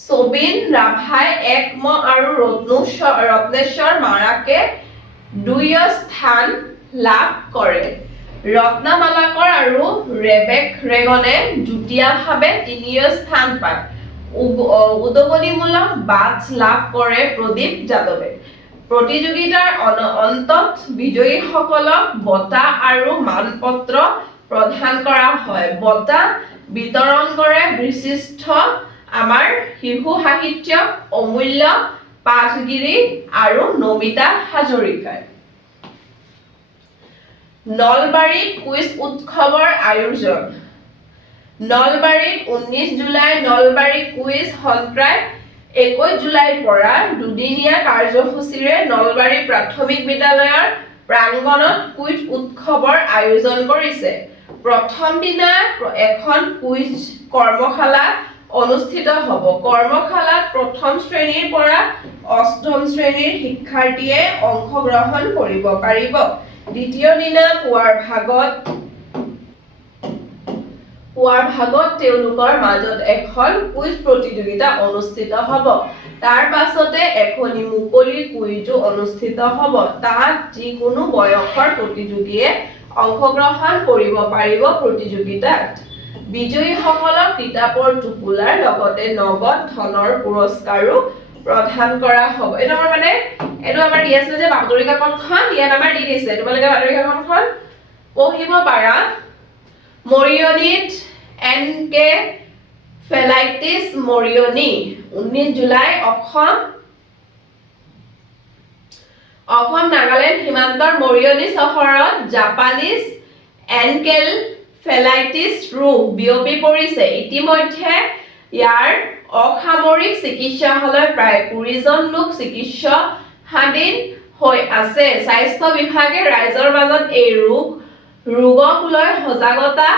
ছবিন ৰাভাই 1 আৰু ৰত্নেশ্বৰ মাৰাকে 2 স্থান লাভ কৰে ৰত্না মালাকৰ আৰু ৰেবেক ৰেগনে যুটীয়াভাৱে 3 স্থান পায় উদগনিমূলক বাছ লাভ কৰে প্ৰদীপ যাদৱে প্ৰতিযোগিতাৰ অন্তত বিজয়ীসকলক বঁটা আৰু মানপত্ৰ প্ৰদান কৰা হয় বঁটা বিতৰণ কৰে বিশিষ্ট আমাৰ শিশু সাহিত্যক অমূল্য পাঠগিৰি আৰু নমিতা হাজৰিকাই নলবাৰীত কুইজ উৎসৱৰ আয়োজন নলবাৰীত 19 জুলাই নলবাৰী কুইজ সন্ত্ৰায় 21 জুলাইৰ পৰা দুদিনীয়া কাৰ্যসূচীৰে নলবাৰী প্ৰাথমিক বিদ্যালয়ৰ প্ৰাংগণত কুইজ উৎসৱৰ আয়োজন কৰিছে প্ৰথম দিনা এখন কুইজ কৰ্মশালা অনুষ্ঠিত হ'ব কৰ্মশালাত প্ৰথম শ্ৰেণীৰ পৰা অষ্টম শ্ৰেণীৰ শিক্ষাৰ্থীয়ে অংশগ্ৰহণ কৰিব পাৰিব দ্বিতীয় দিনা পুৱাৰ ভাগত তেওঁলোকৰ মাজত এখন কুইজ প্ৰতিযোগিতা অনুষ্ঠিত হ'ব তাৰ পাছতে এখনি মুকলি কুইজো অনুষ্ঠিত হ'ব তাত যিকোনো বয়সৰ প্ৰতিযোগীয়ে অংশগ্ৰহণ কৰিব পাৰিব প্ৰতিযোগিতাত বিজয়ীসকলক কিতাপৰ টুকুলাৰ লগতে নগদ ধনৰ পুৰস্কাৰো প্ৰদান কৰা হ'ব এইটো আমাৰ দি আছে যে বাতৰি কাকতখন ইয়াত আমাৰ দি দিছে তোমালোকে বাতৰি কাকতখন পঢ়িব পাৰা মৰিয়নিত NK ফেলাইটিছ মৰিয়নি 19 জুলাই অসম নাগালেণ্ড সীমান্তৰ মৰিয়নি চহৰত জাপানীজ এনকেফেলাইটিছ ৰোগ বিয়পি পৰিছে ইতিমধ্যে ইয়াৰ অসামৰিক চিকিৎসালয়ত প্ৰায় 20 জন লোক চিকিৎসাধীন হৈ আছে স্বাস্থ্য বিভাগে ৰাইজৰ মাজত এই ৰোগক লৈ সজাগতা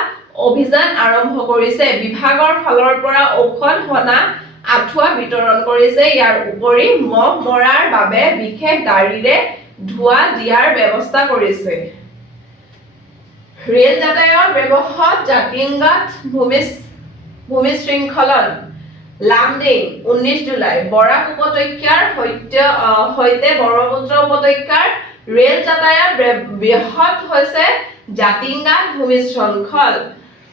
অভিযান আৰম্ভ কৰিছে বিভাগৰ ফালৰ পৰা ঔষধ হনা আঁঠুৱা বিতৰণ কৰিছে। ইয়াৰ উপৰি মহ মৰাৰ বাবে বিশেষ গাড়ীৰে ধোঁৱা দিয়াৰ ব্যৱস্থা কৰিছে। ৰেল যাতায়াত ব্যৱহত জাতিংগাত ভূমিশৃংখলন লামডিং 19 জুলাই বৰাক উপত্যকাৰ সৈতে ব্ৰহ্মপুত্ৰ উপত্যকাৰ ৰেল যাতায়াত ব্যাহত হৈছে। জাতিংগাত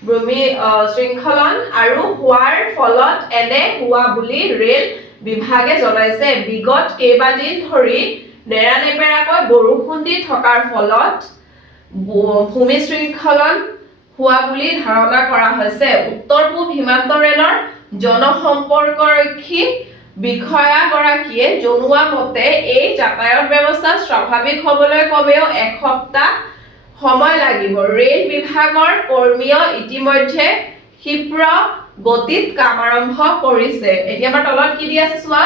ভূমিশৃংখলন আৰু হোৱাৰ ফলত এনে হোৱা বুলি ৰেল বিভাগে জনাইছে। বিগত কেইবাদিন ধৰি নেৰানেপেৰাকৈ বৰষুণ দি থকাৰ ফলত ভূমিশৃংখলন হোৱা বুলি ধাৰণা কৰা হৈছে। উত্তৰ-পূব সীমান্ত ৰেলৰ জনসম্পৰ্কৰক্ষী বিষয়াগৰাকীয়ে জনোৱা মতে এই যাতায়াত ব্যৱস্থা স্বাভাৱিক হ'বলৈ কমেও এসপ্তাহ সময় লাগিব। ৰেল বিভাগৰ কৰ্মীয়ে ইতিমধ্যে ক্ষীপ্ৰ গতিত কাম আৰম্ভ কৰিছে। এতিয়া আমাৰ তলত কি দি আছে চোৱা,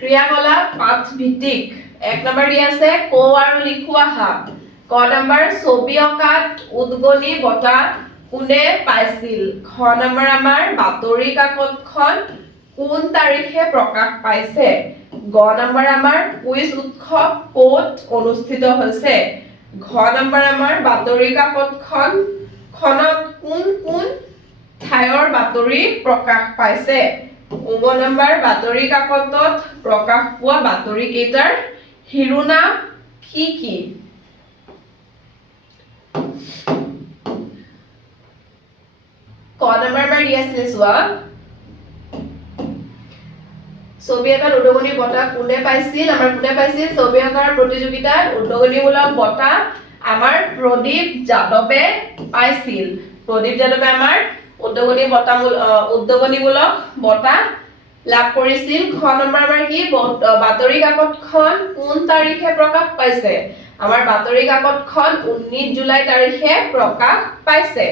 ক্ৰিয়াকলাপ পাঠ ভিত্তিক। 1 নম্বৰ দি আছে ক আৰু লিখোৱা হা। ক নম্বৰ ছবি অঁকাত উদগনি বঁটা কোনে পাইছিল? খ নম্বৰ আমাৰ বাতৰি কাকতখন কোন তাৰিখে প্ৰকাশ পাইছে? গ নম্বৰ আমাৰ কুইজ উৎসৱ ক'ত অনুষ্ঠিত হৈছে? ঘ নম্বৰ আমাৰ বাতৰি কাকতখনত কোন কোন ঠাইৰ বাতৰি প্ৰকাশ পাইছে? ঙ নম্বৰ বাতৰি কাকতত প্ৰকাশ পোৱা বাতৰি কেইটাৰ শিৰোনাম কি কি? ক নম্বৰ আমাৰ দি আছে চোৱা, ছবি আঁকাত উদগনি বঁটা কোনে পাইছিল? আমাৰ কোনে পাইছিল? ছবি অঁকাৰ প্ৰতিযোগিতাত উদগনিমূলক বঁটা আমাৰ প্ৰদীপ যাদৱে পাইছিল। প্ৰদীপ যাদৱে আমাৰ উদগনিমূলক বঁটা লাভ কৰিছিল। খ নম্বৰ আমাৰ কি? বাতৰি কাকতখন কোন তাৰিখে প্ৰকাশ পাইছে? আমাৰ বাতৰি কাকতখন 19 জুলাই তাৰিখে প্ৰকাশ পাইছে।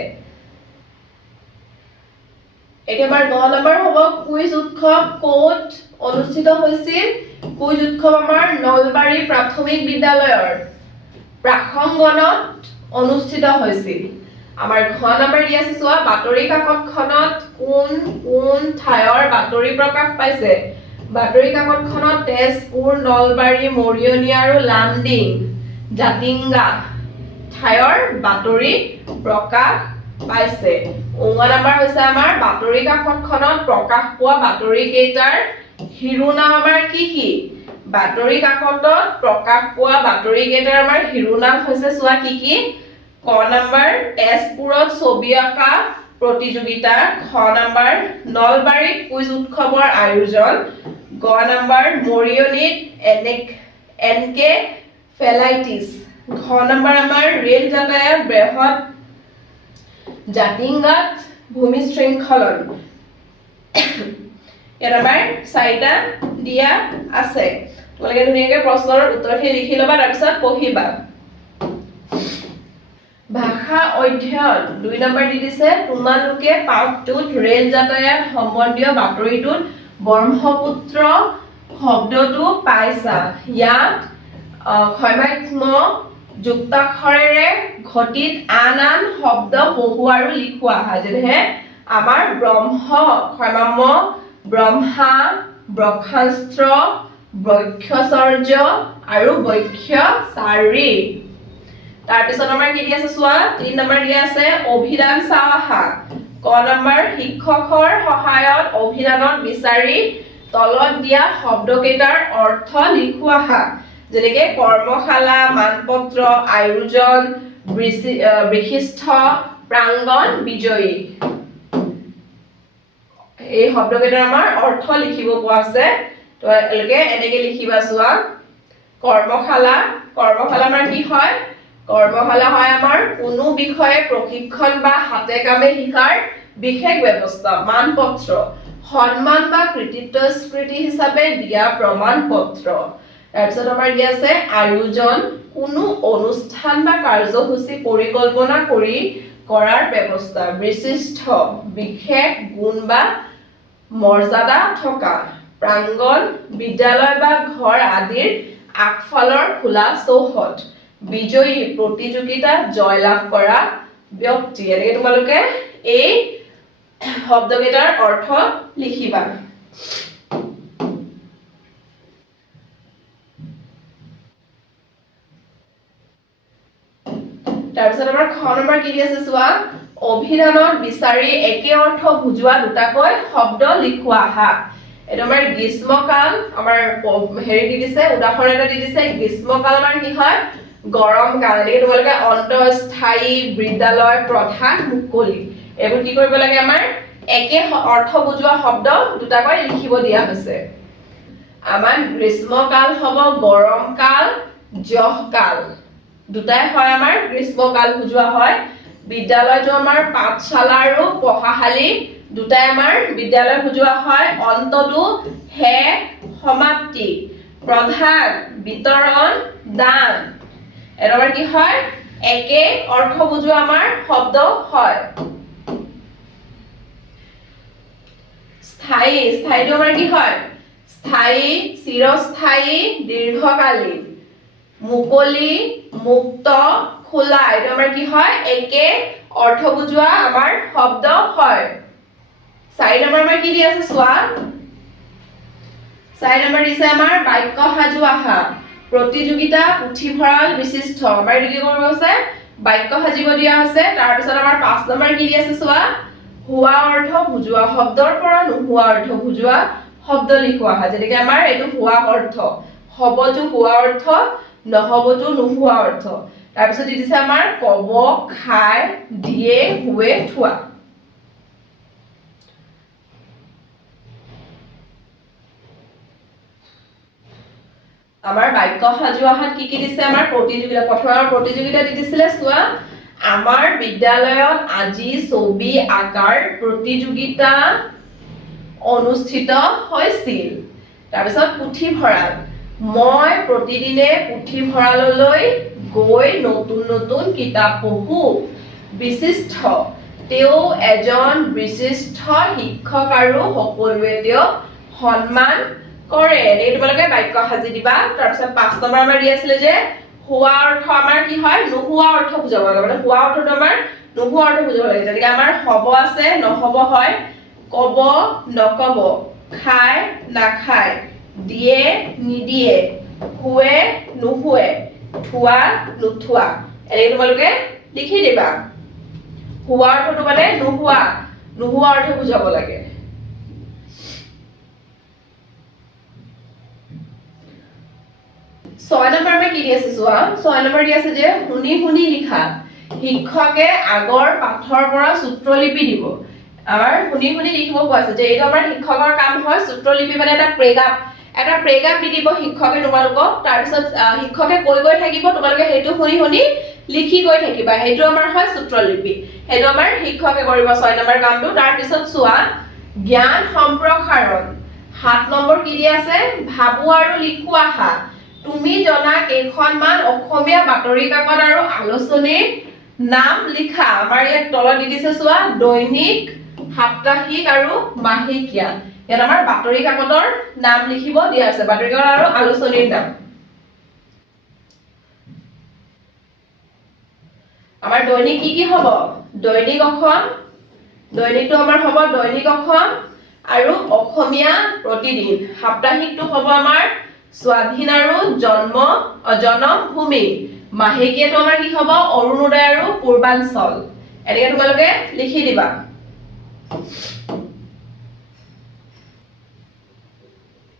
এতিয়া আমাৰ 9 নম্বৰ হ'ব কুইজ উৎসৱ ক'ত অনুষ্ঠিত হৈছিল? কুইজ উৎসৱ আমাৰ নলবাৰী প্ৰাথমিক বিদ্যালয়ৰ প্ৰাংগণত অনুষ্ঠিত হৈছিল। আমাৰ ঘ নম্বৰ দি আছে চোৱা, বাতৰি কাকতখনত কোন কোন ঠাইৰ বাতৰি প্ৰকাশ পাইছে? বাতৰি কাকতখনত তেজপুৰ, নলবাৰী, মৰিয়নি আৰু লামডিং জাতিংগা ঠাইৰ বাতৰি প্ৰকাশ পাইছে। ঙ নম্বৰ হৈছে আমাৰ বাতৰি কাকতখনত প্ৰকাশ পোৱা বাতৰি কেইটাৰ শিৰোনাম আমাৰ কি কি? বাতৰি কাকতত প্ৰকাশ পোৱা বাতৰি কেইটাৰ আমাৰ শিৰোনাম হৈছে চোৱা কি কি? ক নম্বৰ তেজপুৰত ছবি অঁকা প্ৰতিযোগিতা। খ নম্বৰ নলবাৰীত কুইজ উৎসৱৰ আয়োজন। গ নম্বৰ মৰিয়নিত এনকে ফেলাইটিছ। ঘ নম্বৰ আমাৰ ৰেল যাতায়াত ব্যাহত, জাতিংগাত ভূমিশৃংখলন। ইয়াত আমাৰ 4টা দিয়া আছে। তোমালোকে ধুনীয়াকৈ প্ৰশ্নৰ উত্তৰখিনি লিখি ল'বা, তাৰপিছত পঢ়িবা। ভাষা অধ্যয়ন 2 নম্বৰ দি দিছে, তোমালোকে পাঠটোত ৰেল যাতায়াত সম্বন্ধীয় বাতৰিটোত ব্ৰহ্মপুত্ৰ শব্দটো পাইছা। ইয়াত ক্ষমাত্ম যুক্তাক্ষৰেৰে ঘটিত আন আন শব্দ পঢ়োৱা আৰু লিখোৱা হয়। যেনে আমাৰ ব্ৰহ্মা, ব্ৰহ্মাস্ত্ৰ, বক্ষচৰ্য আৰু বক্ষচাৰী। তাৰপিছত আমাৰ কি দি আছে চোৱা, 3 নম্বৰ দি আছে অভিধান চাওঁ আহা। ক নম্বৰ শিক্ষকৰ সহায়ত অভিধানত বিচাৰি তলত দিয়া শব্দকেইটাৰ অৰ্থ লিখোৱা আহা। যেনেকে কৰ্মশালা, মানপত্ৰ, আয়োজন, বিশিষ্ট, প্ৰাংগণ, বিজয়ী। এই শব্দকেইটাৰ আমাৰ অৰ্থ লিখিব পোৱা আছে। তো একেলগে এনেকে লিখিবা চোৱা। কৰ্মশালা আমাৰ কি হয়? কৰ্মশালা হয় আমাৰ কোনো বিষয়ে প্ৰশিক্ষণ বা হাতে কামে শিকাৰ বিশেষ ব্যৱস্থা। মানপত্ৰ সন্মান বা কৃতিত্ব স্বীকৃতি হিচাপে দিয়া প্ৰমাণ পত্ৰ। তাৰপিছত আমাৰ দিয়া আছে আয়োজন কোনো অনুষ্ঠান বা কাৰ্যসূচী পৰিকল্পনা কৰি কৰাৰ ব্যৱস্থা। বিশিষ্ট বিশেষ গুণ বা মৰ্যাদা থকা। প্ৰাংগণ বিদ্যালয় বা ঘৰ আদিৰ আগফালৰ খোলা চৌহদ। বিজয়ী প্ৰতিযোগিতাত জয়লাভ কৰা ব্যক্তি এনেকৈ তোমালোকে এই শব্দকেইটাৰ অৰ্থ লিখিবা তাৰপিছত আমাৰ খ নম্বৰ কি দি আছে চোৱা অভিধানত বিচাৰি একে অৰ্থ বুজোৱা দুটাকৈ শব্দ লিখোৱা আহা এটা আমাৰ গ্ৰীষ্মকাল আমাৰ হেৰি দি দিছে উদাহৰণ এটা দি দিছে গ্ৰীষ্মকাল আমাৰ কি হয় গৰম কাল এনেকৈ তোমালোকে অন্তঃস্থায়ী বিদ্যালয় প্ৰধান মুকলি এইবোৰ কি কৰিব লাগে আমাৰ একে অৰ্থ বুজোৱা শব্দ দুটাকৈ লিখিব দিয়া হৈছে আমাৰ গ্ৰীষ্মকাল হ'ব গৰম কাল জহকাল দুটাই হয় আমাৰ গ্ৰীষ্মকাল বুজোৱা হয় বিদ্যালয়টো আমাৰ পাঠশালা আৰু পঢ়াশালী দুটাই আমাৰ বিদ্যালয় বুজোৱা হয় অন্তটো শেষ সমাপ্তি প্ৰধান বিতৰণ দান এবাৰ কি হয় একে অৰ্থ বুজোৱা আমাৰ শব্দ হয় স্থায়ী স্থায়ীটো আমাৰ কি হয় স্থায়ী চিৰস্থায়ী দীৰ্ঘকালীন মুকলি মুক্ত খোলা এটা আমাৰ কি হয় একে অৰ্থ বুজোৱা আমাৰ শব্দ হয় 4 নম্বৰ আমাৰ কি দি আছে চোৱা 4 নম্বৰ দিছে আমাৰ বাক্য সাজু আহা প্ৰতিযোগিতা পুথিভঁৰাল বিশিষ্ট আমাৰ কি কৰিব আছে বাক্য সাজিব দিয়া আছে তাৰ পিছত আমাৰ 5 নম্বৰ কি দি আছে চোৱা হোৱা অৰ্থ বুজোৱা শব্দৰ পৰা নোহোৱা অৰ্থ বুজোৱা শব্দ লিখোৱা হয় যেনেকৈ আমাৰ এইটো হোৱা অৰ্থ হবটো হোৱা অৰ্থ নহবটো নোহোৱা অৰ্থ তাৰ পিছত দিছে আমাৰ কব খাই দিয়ে হুৱে থোৱা আমাৰ বাক্য সাজু আহাত কি দিছে আমাৰ প্ৰতিযোগিতা প্ৰথমৰ প্ৰতিযোগিতা দি দিছিলে চোৱা আমাৰ বিদ্যালয়ত আজি ছবি আকাৰ প্ৰতিযোগিতা অনুষ্ঠিত হৈছিল তাৰপিছত পুথিভঁৰাল মই প্ৰতিদিনে পুথিভঁৰাললৈ গৈ নতুন নতুন কিতাপ পঢ়ো বিশিষ্ট তেওঁ এজন বিশিষ্ট শিক্ষক আৰু সকলোৱে তেওঁক সন্মান কৰে এই তোমালোকে বাক্য সাজি দিবা তাৰপিছত 5 নম্বৰ আমাৰ দি আছিল যে হোৱা অৰ্থ আমাৰ কি হয় নোহোৱা অৰ্থ বুজাব লাগে মানে হোৱা অৰ্থটো আমাৰ নোহোৱা অৰ্থ বুজাব লাগে যেনেকৈ আমাৰ হব আছে নহব হয় কব নকব খায় নাখায় দিয়ে নিদিয়ে হুৱে নুহুৱে থোৱা নুথোৱা এনেকৈ তোমালোকে লিখি দিবা হোৱা অৰ্থটো মানে নোহোৱা অৰ্থ বুজাব লাগে 6 নম্বৰ আমি কি দি আছে চোৱা 6 নম্বৰ দি আছে যে শুনি শুনি লিখা শিক্ষকে আগৰ পাঠৰ পৰা সূত্ৰলিপি দিব আমাৰ শুনি শুনি লিখিব কোৱা আছে যে এইটো আমাৰ শিক্ষকৰ কাম হয় সূত্ৰলিপি মানে এটা প্ৰেগাপ দি দিব শিক্ষকে তোমালোকক তাৰ পিছত শিক্ষকে কৈ গৈ থাকিব তোমালোকে হেতু শুনি শুনি লিখি গৈ থাকিবা হেতু আমাৰ হয় সূত্ৰলিপি হেতু আমাৰ শিক্ষকে কৰিব 6 নম্বৰ কামটো তাৰ পিছত চোৱা জ্ঞান সম্প্ৰসাৰণ 7 নম্বৰ কি দি আছে ভাবু আৰু লিখো আহা তুমি জনা কেইখনমান অসমীয়া বাতৰি কাকত আৰু আলোচনীৰ নাম লিখা আমাৰ ইয়াত তলত দি দিছে চোৱা দৈনিক সাপ্তাহিক আৰু মাহেকীয়া ইয়াত আমাৰ বাতৰি কাকতৰ নাম লিখিব দিয়া আছে বাতৰি কাকত আৰু আলোচনীৰ নাম আমাৰ দৈনিক কি হ'ব দৈনিক অসম দৈনিকটো আমাৰ হ'ব দৈনিক অসম আৰু অসমীয়া প্ৰতিদিন সাপ্তাহিকটো হ'ব আমাৰ স্বাধীন আৰু জনমভূমি মাহেকীয়াটো আমাৰ কি হ'ব অৰুণোদয় আৰু পূৰ্বাঞ্চল এনেকৈ তোমালোকে লিখি দিবা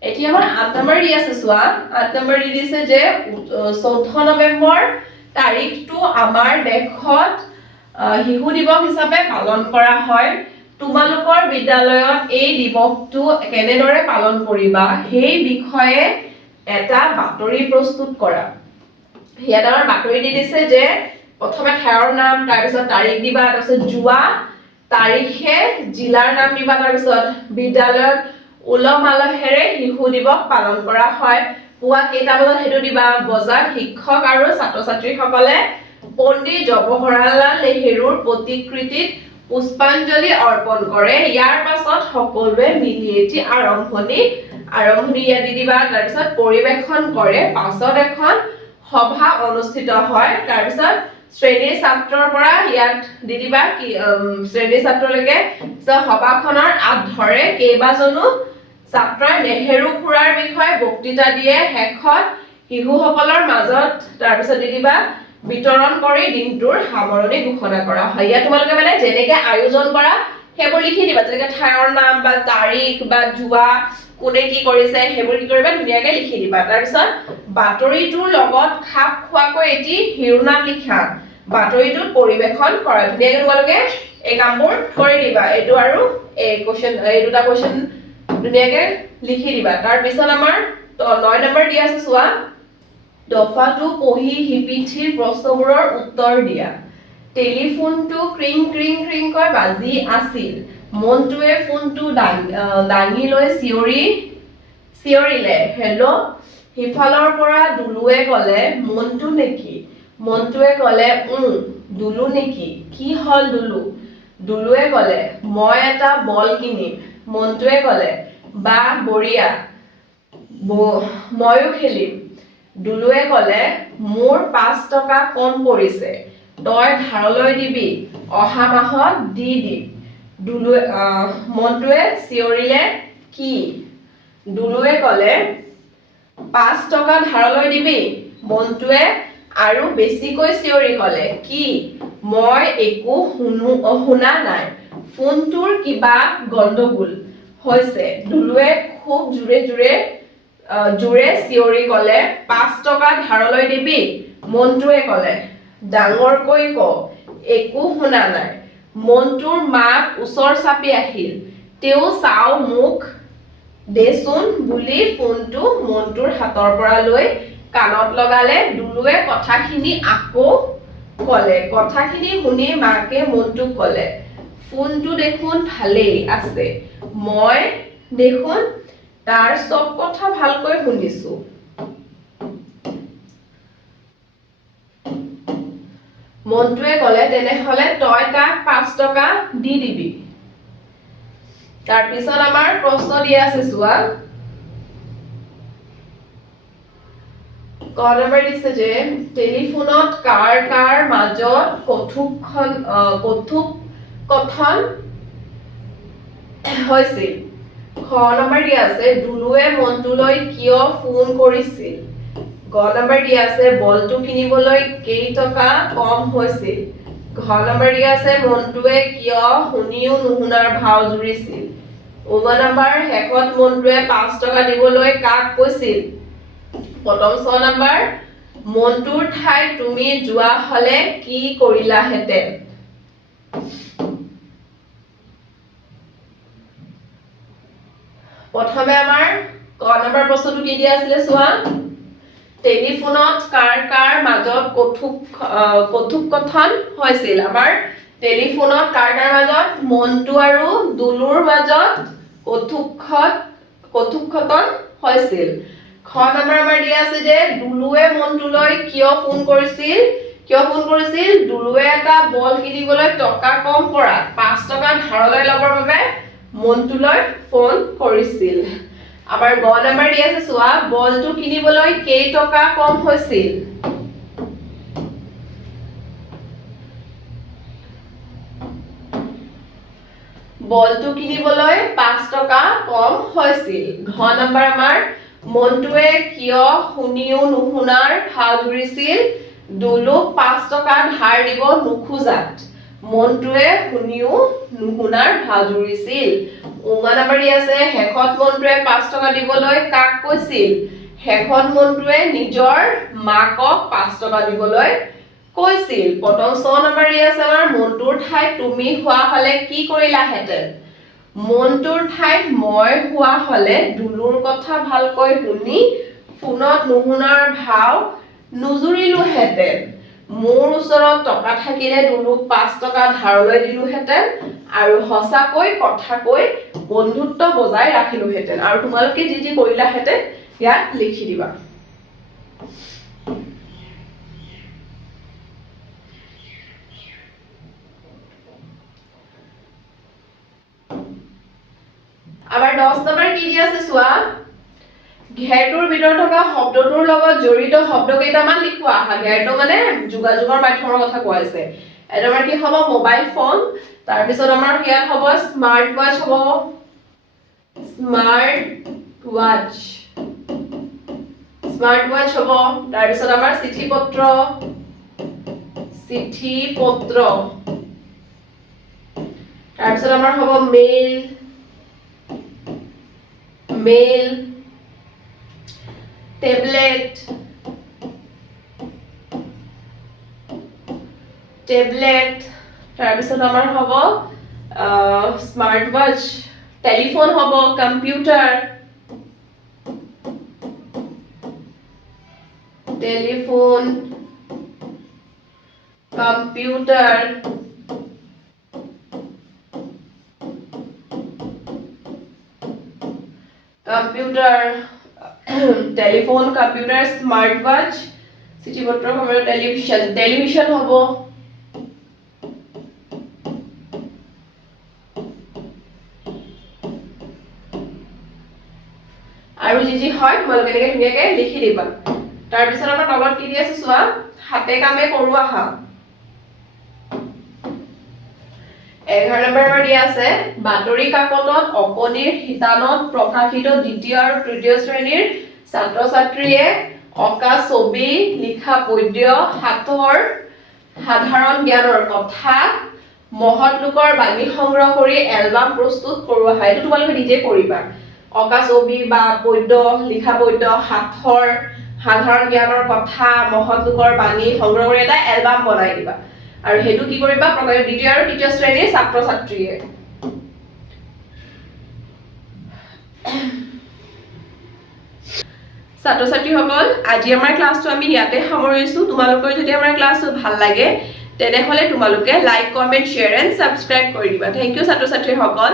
এতিয়া আমাৰ 8 নম্বৰ দি আছে চোৱা 8 নম্বৰ দি দিছে যে 14 নৱেম্বৰ তাৰিখটো আমাৰ দেশত শিশু দিৱস হিচাপে পালন কৰা হয় তোমালোকৰ বিদ্যালয়ত এই দিৱসটো কেনেদৰে পালন কৰিবা সেই বিষয়ে এটা বাতৰি প্ৰস্তুত কৰা ইয়াত আমাৰ বাতৰি দি দিছে যে প্ৰথমে ঠাইৰ নাম তাৰ পিছত তাৰিখ দিবা তাৰ পিছত যোৱা তাৰিখে জিলাৰ নাম দিবা তাৰ পিছত বিদ্যালয়ত উলহ মালহেৰে শিশু দিৱস পালন কৰা হয় পুৱা কেইটা বজাত হেতু দিবা বজাত শিক্ষক আৰু ছাত্ৰ ছাত্ৰীসকলে পণ্ডিত জৱাহৰলাল নেহৰুৰ প্ৰতিকৃতিত পুষ্পাঞ্জলি অৰ্পণ কৰে ইয়াৰ পাছত সকলোৱে মিলি এটি আৰম্ভণি ইয়াত দি দিবা তাৰ পিছত পৰিৱেশন কৰে পাছত এখন সভা অনুষ্ঠিত হয় তাৰ পিছত শ্ৰেণীৰ ছাত্ৰৰ পৰা ইয়াত দি দিবা কি শ্ৰেণীৰ ছাত্ৰলৈকে সভাখনৰ আধৰে কেইবাজনো ছাত্ৰই নেহেৰু খুৰাৰ বিষয়ে বক্তৃতা দিয়ে শেষত শিশুসকলৰ মাজত তাৰপিছত দি দিবা বিতৰণ কৰি দিনটোৰ সামৰণি ঘোষণা কৰা হয় ইয়াত তোমালোকে মানে যেনেকৈ আয়োজন কৰা সেইবোৰ লিখি দিবা যেনেকৈ ঠাইৰ নাম বা তাৰিখ বা যোৱা কোনে কি কৰিছে সেইবোৰ কি কৰিবা ধুনীয়াকৈ লিখি দিবা তাৰপিছত বাতৰিটোৰ লগত খাপ খোৱাকৈ এটি শিৰোনাম লিখা বাতৰিটোত পৰিৱেশন কৰা ধুনীয়াকৈ তোমালোকে এই কামবোৰ কৰি দিবা এইটো আৰু এই কোৱেশ্চন এই দুটা কোৱেশ্চন ধুনীয়াকৈ লিখি দিবা তাৰপিছত আমাৰ 9 নম্বৰ দিয়া আছে চোৱা দফাটো পঢ়ি হিপিঠিৰ প্ৰশ্নবোৰৰ উত্তৰ দিয়া টেলিফোনটো ক্ৰিং ক্ৰিং ক্ৰিং কৈ বাজি আছিল মনটোৱে ফোনটো দাঙি লৈ চিঞৰিলে হেল্ল' সিফালৰ পৰা দুলুৱে ক'লে মনটো নেকি মনটোৱে ক'লে দুলু নেকি কি হ'ল দুলুৱে ক'লে মই এটা বল কিনিম মনটোৱে ক'লে বা বঢ়িয়া ময়ো খেলিম দুলুৱে ক'লে মোৰ 5 টকা কম পৰিছে তই ধাৰলৈ দিবি অহা মাহত দি দিম মনটোৱে চিঞৰিলে কি দুলুৱে ক'লে 5 টকা ধাৰলৈ দিবি মনটোৱে আৰু বেছিকৈ চিঞৰি ক'লে কি মই একো শুনা নাই ফোনটোৰ কিবা গণ্ডগোল হৈছে দুলুৱে খুব জোৰে চিঞৰি ক'লে 5 টকা ধাৰলৈ দিবি মনটোৱে ক'লে ডাঙৰকৈ ক একো শুনা নাই মনটোৰ মাক ওচৰ চাপি আহিল তেওঁ চাও মোক দেচোন বুলি ফোনটো মনটোৰ হাতৰ পৰা লৈ কাণত লগালে দুলুৱে কথাখিনি আকৌ ক'লে কথাখিনি শুনি মাকে মনটোক ক'লে ফোনটো দেখোন ভালেই আছে মই দেখোন তাৰ সব কথা ভালকৈ শুনিছো মনটোৱে ক'লে তেনেহলে তই তাক 5 টকা দি দিবি তাৰপিছত আমাৰ প্ৰশ্ন দিয়া আছে চোৱা ক নম্বৰ দিছে যে টেলিফোনত কাৰ মাজত কথোপকথন হৈছিল খ নম্বৰ দিয়া আছে দুলুৱে মনটোলৈ কিয় ফোন কৰিছিল গ নম্বৰ দিয়া আছে বলটো কিনিবলৈ কেই টকা কম হৈছিল ঘ নম্বৰ দিয়া আছে মনটোৱে কিয় শুনিও নুশুনাৰ ভাও জুৰিছিল নম্বৰ শেষত মনটোৱে 5 টকা দিবলৈ কাক কৈছিল প্ৰথম 6 নম্বৰ মনটোৰ ঠাইত তুমি যোৱা হলে কি কৰিলাহেঁতেন প্ৰথমে আমাৰ ক নম্বৰ প্ৰশ্নটো কি দিয়া আছিলে চোৱা টেলিফোনত কাৰ মাজত কথোপকথন হৈছিল আমাৰ টেলিফোনত কাৰ মাজত মনটো আৰু দুলুৰ মাজত কথোপকথন হৈছিল খ নম্বৰ আমাৰ দিয়া আছে যে দুলুৱে মনটোলৈ কিয় ফোন কৰিছিল দুলুৱে এটা বল কিনিবলৈ টকা কম পৰা 5 টকা ধাৰলৈ ল'বৰ বাবে মনটোলৈ ফোন কৰিছিল আমাৰ গ নম্বৰ দিয়া আছে চোৱা বলটো কিনিবলৈ কেই টকা কম হৈছিল বলটো কিনিবলৈ 5 টকা কম হৈছিল ঘ নম্বৰ আমাৰ মনটোৱে কিয় শুনিও নুশুনাৰ ভাও জুৰিছিল দুলুক 5 টকা ধাৰ দিব নোখোজাত মনটোৱে শুনিও নুশুনাৰ ভাও জুৰিছিল নম্বৰ আছে শেষত মনটোৱে 5 টকা দিবলৈ কাক কৈছিল শেষত মনটোৱে নিজৰ মাকক 5 টকা দিবলৈ কৈছিল প্ৰথম 6 নম্বৰ আছে আমাৰ মনটোৰ ঠাইত তুমি হোৱা হলে কি কৰিলাহেঁতেন মনটোৰ ঠাইত মই হোৱা হলে দুলুৰ কথা ভালকৈ শুনি ফোনত নুশুনাৰ ভাও নুজুৰিলোহেঁতেন মোৰ ওচৰত টকা থাকিলে দুলুক 5 টকা ধাৰলৈ দিলোহেঁতেন আৰু সঁচাকৈ কথা কৈ বন্ধুত্ব বজাই ৰাখিলোহেঁতেন আৰু তোমালোকে যি কৰিলাহেঁতেন ইয়াত লিখি দিবা আমাৰ 10 নম্বৰ কি দিয়া আছে চোৱা ঘেৰটোৰ ভিতৰত থকা শব্দটোৰ লগত জড়িত শব্দ কেইটামান লিখোৱা আহা ঘেৰটো মানে যোগাযোগৰ মাধ্যমৰ কথা কোৱা হৈছে এটা আমাৰ কি হ'ব মোবাইল ফোন তাৰ পিছত আমাৰ হিয়াত হ'ব স্মাৰ্ট ওৱাচ হ'ব স্মাৰ্ট ওৱাচ হ'ব তাৰ পিছত আমাৰ চিঠি পত্ৰ তাৰ পিছত আমাৰ হ'ব মেইল টেবলেট তাৰপিছত আমাৰ হ'ব স্মাৰ্ট ওৱাচ টেলিফোন হ'ব computer telephone computer smart watch চিঠি পত্ৰৰ সময়ত টেলিভিছন হ'ব আৰু যি হয় তোমালোকে এনেকৈ ধুনীয়াকৈ লিখি দিবা তাৰপিছত আমাৰ তলত কি দি আছে চোৱা হাতে কামে কৰো আহা 11 নম্বৰ আমাৰ দিয়া আছে বাতৰি কাকতত অকনিৰ হিতানত প্ৰকাশিত দ্বিতীয় আৰু তৃতীয় শ্ৰেণীৰ ছাত্ৰ ছাত্ৰীয়ে অকা ছবি লিখা পদ্য হাতৰ সাধাৰণ জ্ঞানৰ কথা মহৎ লোকৰ বাণী সংগ্ৰহ কৰি এলবাম প্ৰস্তুত কৰোৱা হয় এইটো তোমালোকে নিজে কৰিবা অকা ছবি বা পদ্য লিখা পদ্য হাতৰ সাধাৰণ জ্ঞানৰ কথা মহৎ লোকৰ বাণী সংগ্ৰহ কৰি এটা এলবাম বনাই দিবা আৰু হেতু কি কৰিবা প্ৰকাশিত দ্বিতীয় আৰু তৃতীয় শ্ৰেণীৰ ছাত্ৰ ছাত্ৰীয়ে ছাত্ৰ ছাত্ৰীসকল আজি আমাৰ ক্লাছটো আমি ইয়াতে সামৰিছো তোমালোকৰ যদি আমাৰ ক্লাছটো ভাল লাগে তেনেহলে তোমালোকে like comment share and subscribe কৰি দিবা থ্যাংক ইউ ছাত্ৰ ছাত্ৰীসকল